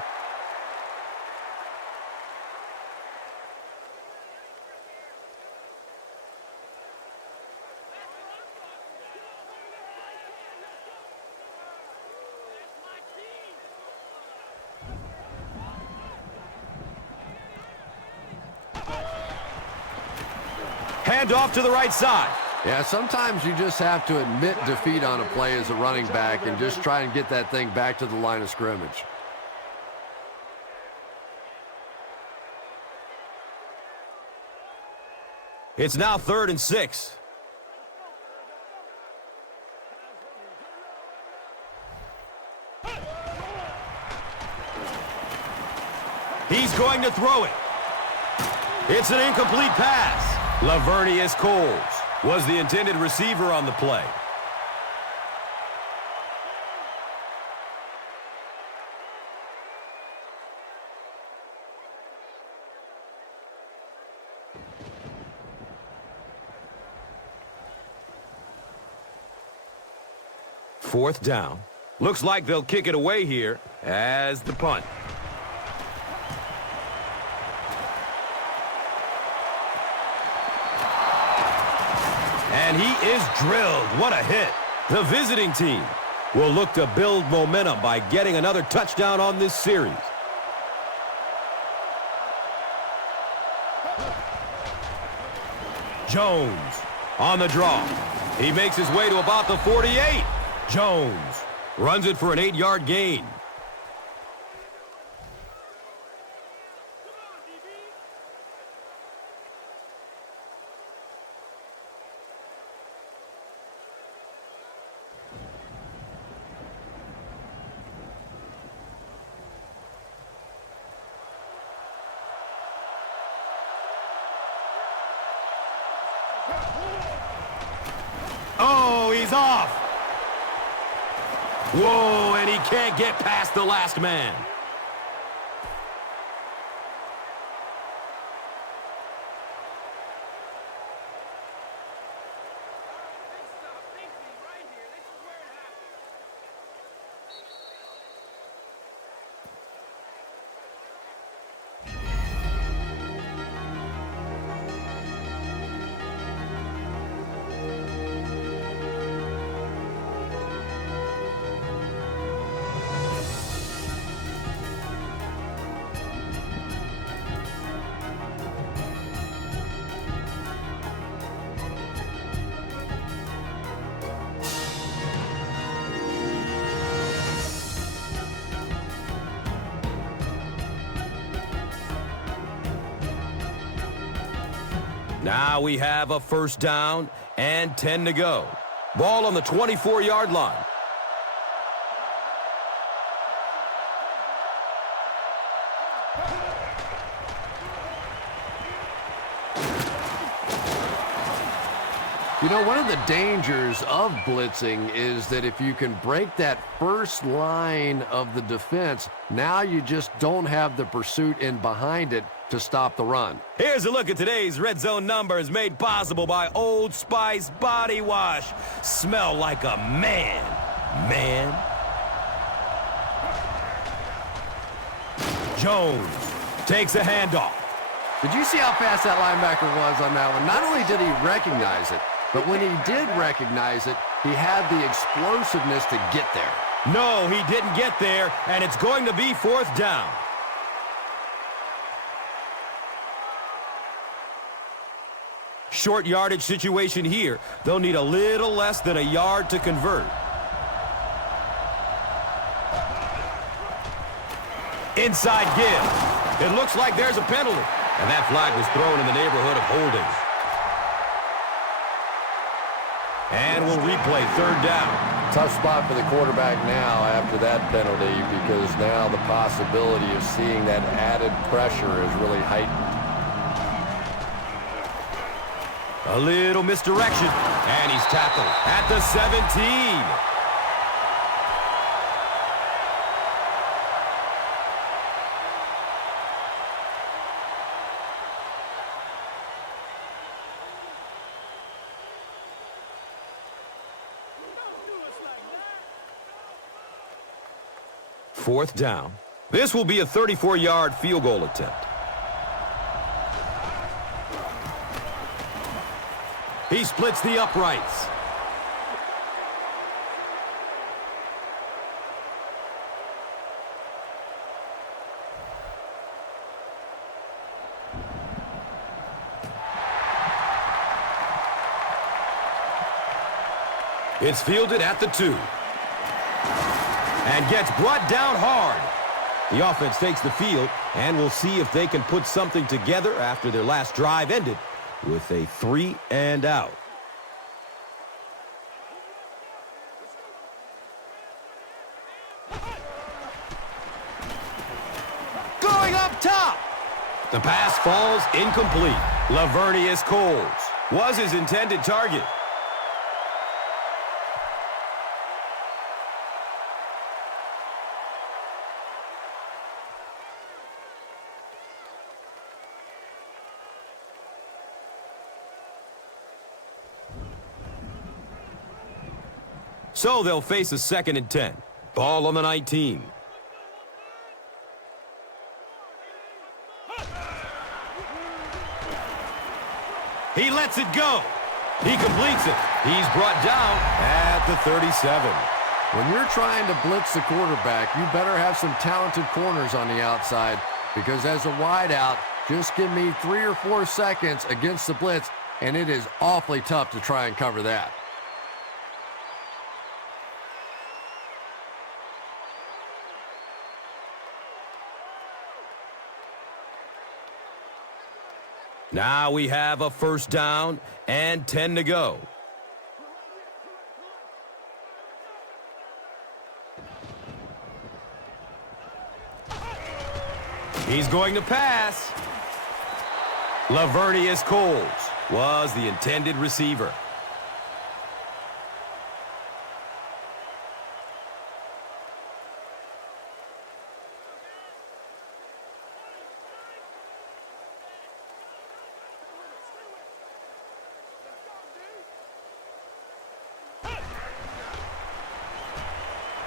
Hand off to the right side. Yeah, sometimes you just have to admit defeat on a play as a running back and just try and get that thing back to the line of scrimmage. It's now 3rd and 6. He's going to throw it. It's an incomplete pass. Lavernius Coles was the intended receiver on the play. Fourth down. Looks like they'll kick it away here as the punt. And he is drilled. What a hit. The visiting team will look to build momentum by getting another touchdown on this series. Jones on the draw. He makes his way to about the 48. Jones runs it for an 8-yard gain. Oh, he's off. Whoa, and he can't get past the last man. Now we have a first down and 10 to go. Ball on the 24-yard line. You know, one of the dangers of blitzing is that if you can break that first line of the defense, now you just don't have the pursuit in behind it to stop the run. Here's a look at today's Red Zone numbers made possible by Old Spice Body Wash. Smell like a man. Man. Jones takes a handoff. Did you see how fast that linebacker was on that one? Not only did he recognize it, but when he did recognize it, he had the explosiveness to get there. No, he didn't get there, and it's going to be 4th down. Short yardage situation here. They'll need a little less than a yard to convert. Inside give. It looks like there's a penalty. And that flag was thrown in the neighborhood of holding. And we'll replay 3rd down. Tough spot for the quarterback now after that penalty, because now the possibility of seeing that added pressure is really heightened. A little misdirection, and he's tackled at the 17. Fourth down. This will be a 34-yard field goal attempt. He splits the uprights. It's fielded at the 2. And gets brought down hard. The offense takes the field, and we'll see if they can put something together after their last drive ended with a 3 and out. Going up top. The pass falls incomplete. Lavernius Coles was his intended target. So they'll face a 2nd and 10. Ball on the 19. He lets it go. He completes it. He's brought down at the 37. When you're trying to blitz the quarterback, you better have some talented corners on the outside, because as a wideout, just give me 3 or 4 seconds against the blitz, and it is awfully tough to try and cover that. Now we have a 1st down and 10 to go. He's going to pass. Lavernius Coles was the intended receiver.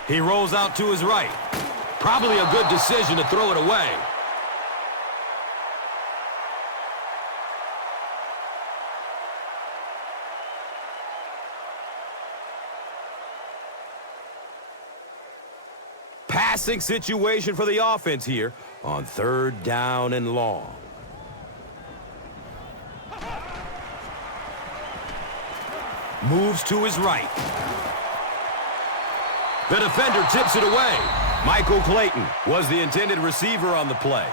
He rolls out to his right. Probably a good decision to throw it away. Passing situation for the offense here on 3rd down and long. Moves to his right. The defender tips it away. Michael Clayton was the intended receiver on the play.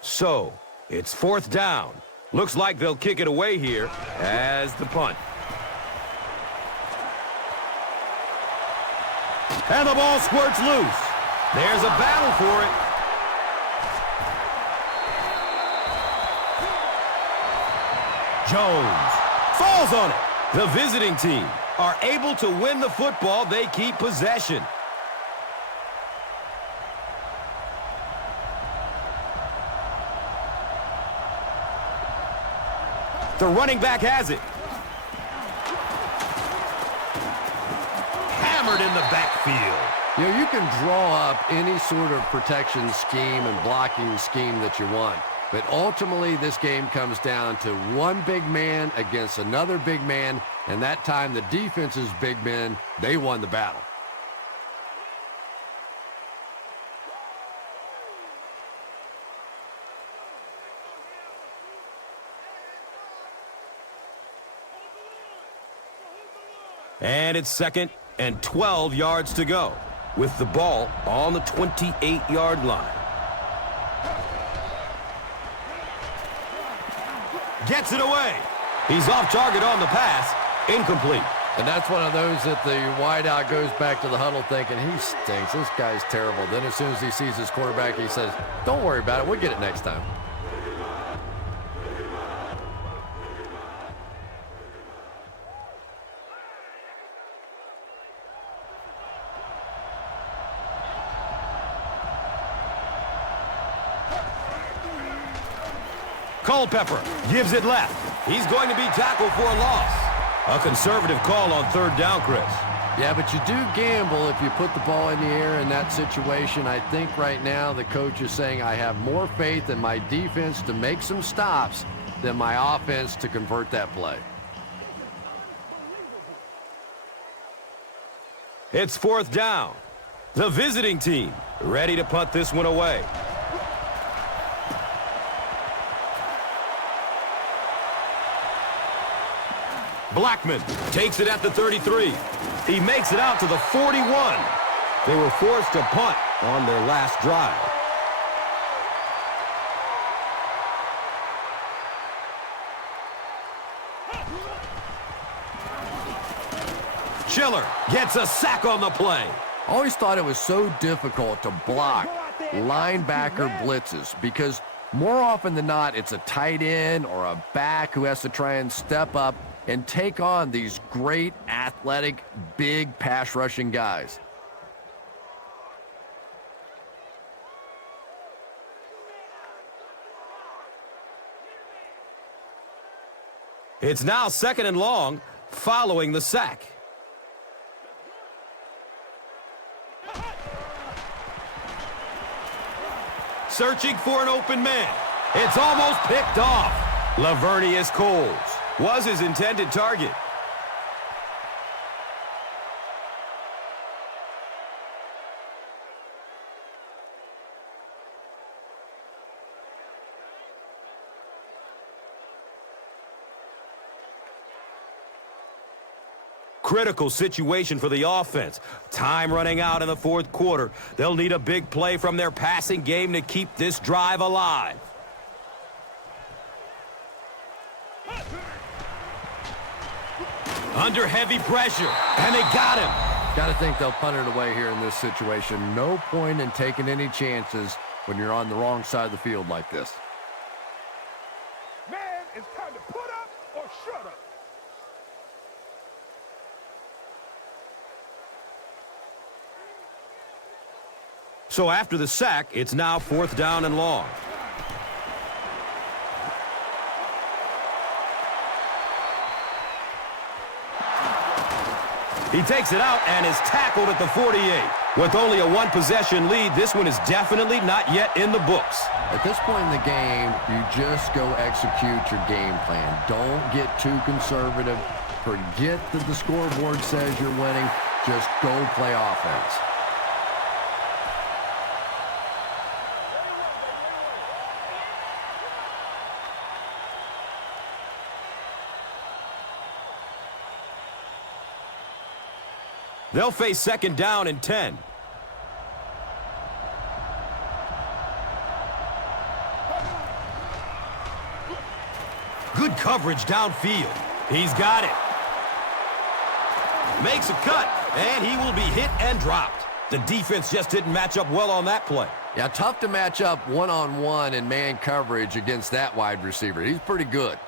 So, it's 4th down. Looks like they'll kick it away here as the punt. And the ball squirts loose. There's a battle for it. Jones falls on it. The visiting team are able to win the football. They keep possession. The running back has it. Hammered in the backfield. You know, you can draw up any sort of protection scheme and blocking scheme that you want. But ultimately, this game comes down to one big man against another big man. And that time, the defense's big men, they won the battle. And it's 2nd and 12 yards to go with the ball on the 28-yard line. Gets it away. He's off target on the pass. Incomplete. And that's one of those that the wideout goes back to the huddle thinking, he stinks. This guy's terrible. Then as soon as he sees his quarterback, he says, don't worry about it. We'll get it next time. Culpepper gives it left. He's going to be tackled for a loss. A conservative call on 3rd down, Chris. Yeah, but you do gamble if you put the ball in the air in that situation. I think right now the coach is saying I have more faith in my defense to make some stops than my offense to convert that play. It's 4th down. The visiting team ready to punt this one away. Blackman takes it at the 33. He makes it out to the 41. They were forced to punt on their last drive. Schiller gets a sack on the play. Always thought it was so difficult to block linebacker blitzes because more often than not, it's a tight end or a back who has to try and step up and take on these great athletic, big pass rushing guys. It's now 2nd and long following the sack. Searching for an open man. It's almost picked off. Lavernius Coles was his intended target. Critical situation for the offense. Time running out in the 4th quarter. They'll need a big play from their passing game to keep this drive alive. Under heavy pressure, and they got him. Got to think they'll punt it away here in this situation. No point in taking any chances when you're on the wrong side of the field like this. Man, it's time to put up or shut up. So after the sack, it's now 4th down and long. He takes it out and is tackled at the 48. With only a 1-possession lead, this one is definitely not yet in the books. At this point in the game, you just go execute your game plan. Don't get too conservative. Forget that the scoreboard says you're winning. Just go play offense. They'll face 2nd down and 10. Good coverage downfield. He's got it. Makes a cut, and he will be hit and dropped. The defense just didn't match up well on that play. Yeah, tough to match up one-on-one in man coverage against that wide receiver. He's pretty good.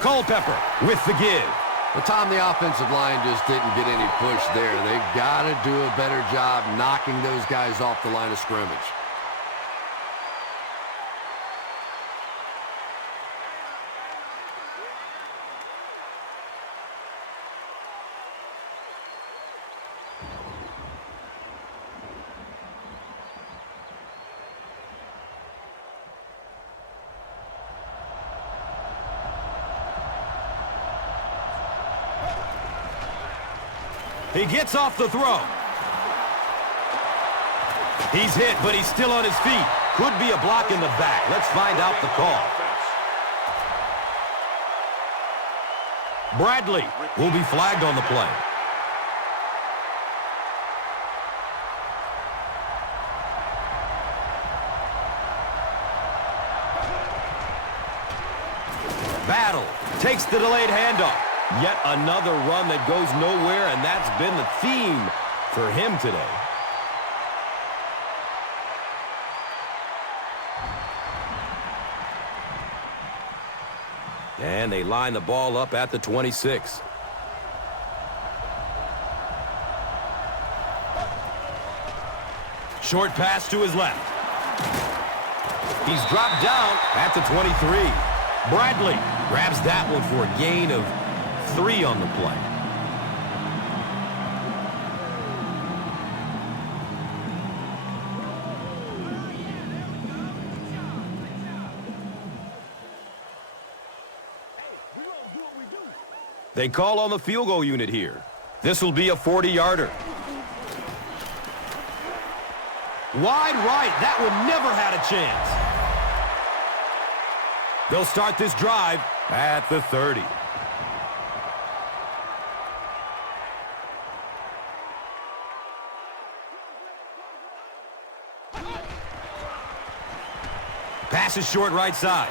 Culpepper with the give. Well, Tom, the offensive line just didn't get any push there. They've got to do a better job knocking those guys off the line of scrimmage. He gets off the throw. He's hit, but he's still on his feet. Could be a block in the back. Let's find out the call. Bradley will be flagged on the play. Battle takes the delayed handoff. Yet another run that goes nowhere, and that's been the theme for him today. And they line the ball up at the 26. Short pass to his left. He's dropped down at the 23. Bradley grabs that one for a gain of 3 on the play. They call on the field goal unit here. This will be a 40-yarder. Wide right. That one never had a chance. They'll start this drive at the 30. Passes short right side.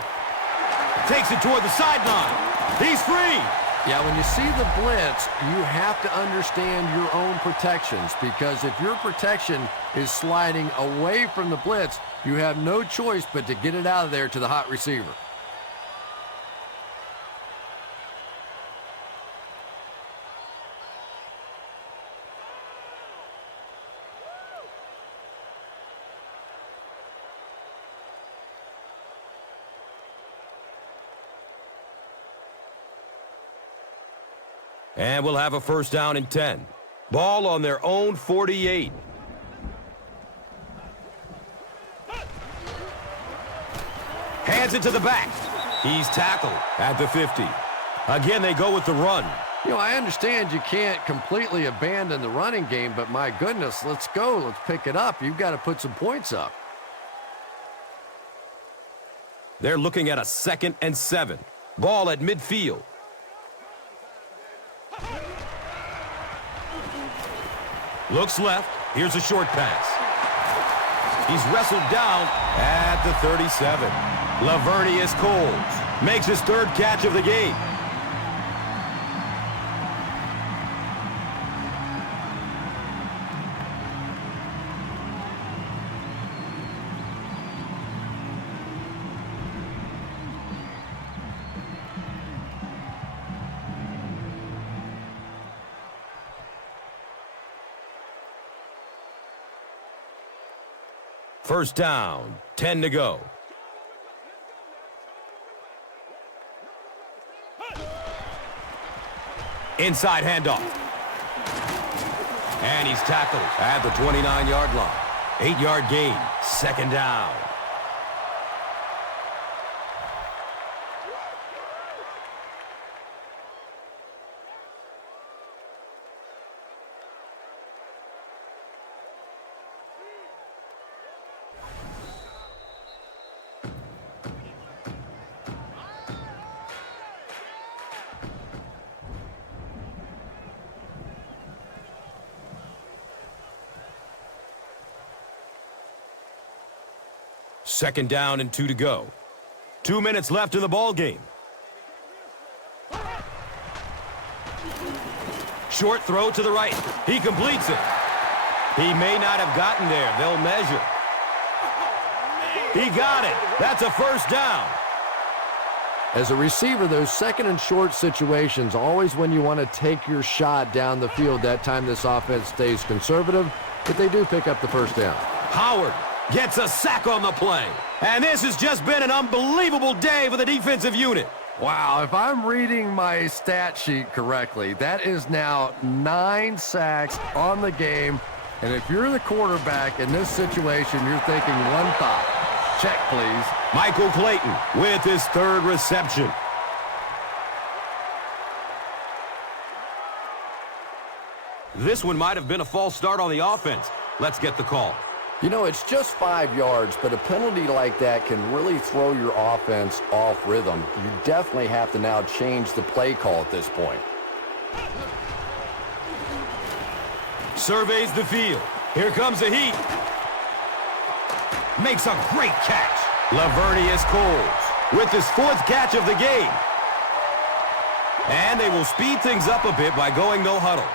Takes it toward the sideline. He's free. Yeah, when you see the blitz, you have to understand your own protections, because if your protection is sliding away from the blitz, you have no choice but to get it out of there to the hot receiver. And we'll have a first down and 10. Ball on their own 48. Hands it to the back. He's tackled at the 50. Again, they go with the run. You know, I understand you can't completely abandon the running game, but my goodness, let's go. Let's pick it up. You've got to put some points up. They're looking at a 2nd and 7. Ball at midfield. Looks left. Here's a short pass. He's wrestled down at the 37. Lavernius Coles makes his 3rd catch of the game. First down, 10 to go. Inside handoff. And he's tackled at the 29-yard line. 8-yard gain, 2nd down. Second down and 2 to go. 2 minutes left in the ball game. Short throw to the right. He completes it. He may not have gotten there. They'll measure. He got it. That's a first down. As a receiver, those second and short situations, always when you want to take your shot down the field, that time this offense stays conservative, but they do pick up the first down. Howard gets a sack on the play. And this has just been an unbelievable day for the defensive unit. Wow, if I'm reading my stat sheet correctly, that is now 9 sacks on the game. And if you're the quarterback in this situation, you're thinking one thought. Check, please. Michael Clayton with his 3rd reception. This one might have been a false start on the offense. Let's get the call. You know, it's just 5 yards, but a penalty like that can really throw your offense off rhythm. You definitely have to now change the play call at this point. Surveys the field. Here comes the heat. Makes a great catch. Lavernius Coles with his 4th catch of the game. And they will speed things up a bit by going no huddle.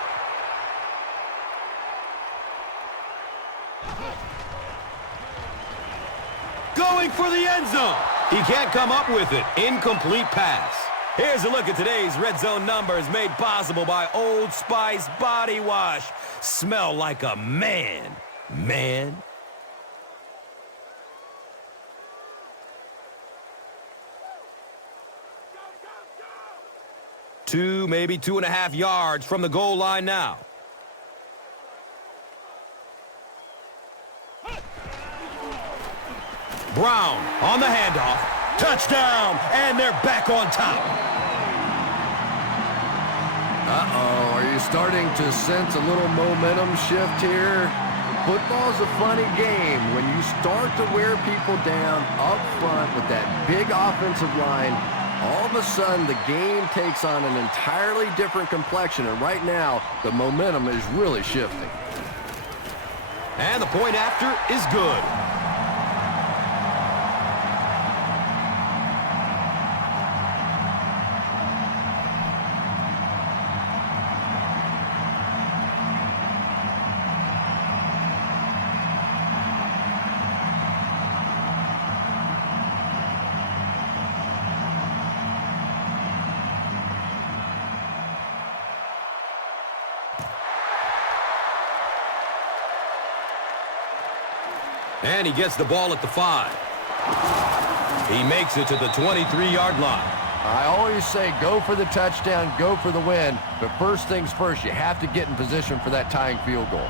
Going for the end zone. He can't come up with it. Incomplete pass. Here's a look at today's red zone numbers made possible by Old Spice Body Wash. Smell like a man. Man. 2, maybe 2.5 yards from the goal line now. Brown on the handoff. Touchdown, and they're back on top. Uh-oh, are you starting to sense a little momentum shift here? Football's a funny game. When you start to wear people down up front with that big offensive line, all of a sudden the game takes on an entirely different complexion, and right now the momentum is really shifting. And the point after is good. And he gets the ball at the 5. He makes it to the 23-yard line. I always say go for the touchdown, go for the win, but first things first, you have to get in position for that tying field goal.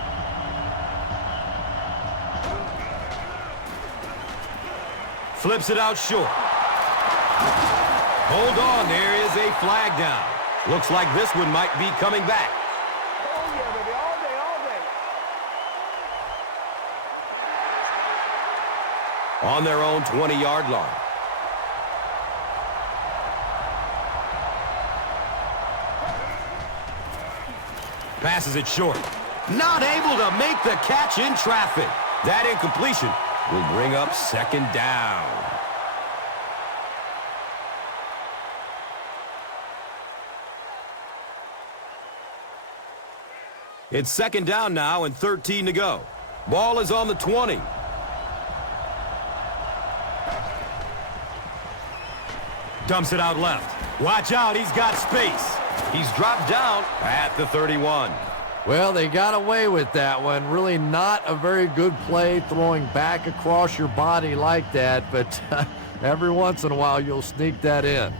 Flips it out short. Hold on, there is a flag down. Looks like this one might be coming back. Oh, yeah, baby, all day, all day. On their own 20-yard line. Passes it short. Not able to make the catch in traffic. That incompletion will bring up second down. It's second down now and 13 to go. Ball is on the 20. Dumps it out left. Watch out, he's got space. He's dropped down at the 31. Well, they got away with that one. Really not a very good play throwing back across your body like that, but every once in a while you'll sneak that in.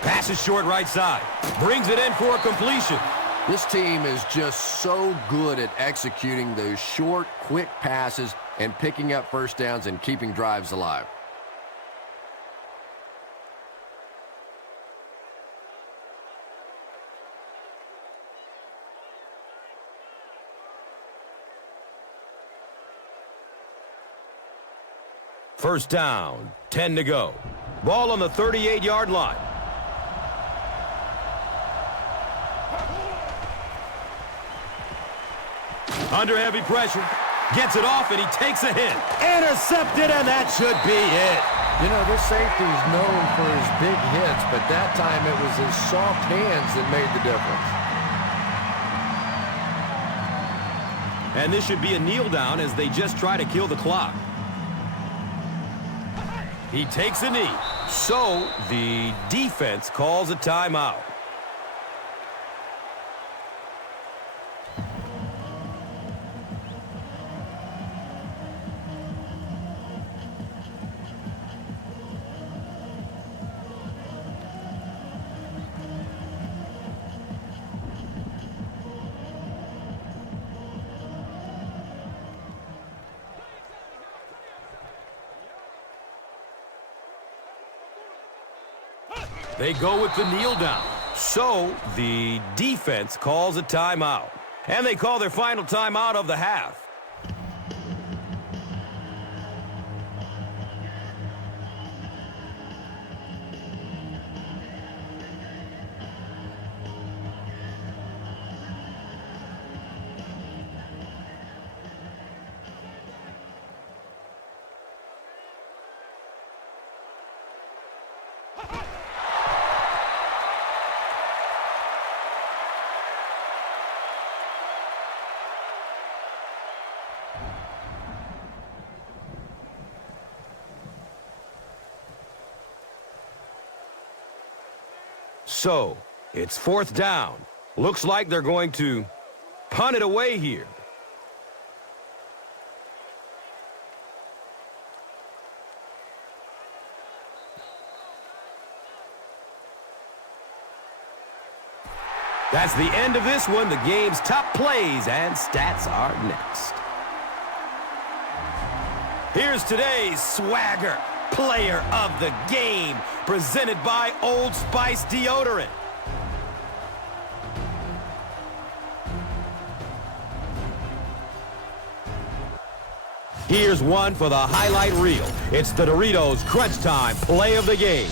Passes short right side. Brings it in for a completion. This team is just so good at executing those short, quick passes and picking up first downs and keeping drives alive. First down, 10 to go. Ball on the 38-yard line. Under heavy pressure. Gets it off, and he takes a hit. Intercepted, and that should be it. You know, this safety is known for his big hits, but that time it was his soft hands that made the difference. And this should be a kneel down as they just try to kill the clock. He takes a knee. So the defense calls a timeout. They go with the kneel down. So the defense calls a timeout. And they call their final timeout of the half. So, it's fourth down. Looks like they're going to punt it away here. That's the end of this one. The game's top plays and stats are next. Here's today's swagger player of the game, presented by Old Spice Deodorant. Here's one for the highlight reel. It's the Doritos Crunch Time play of the game.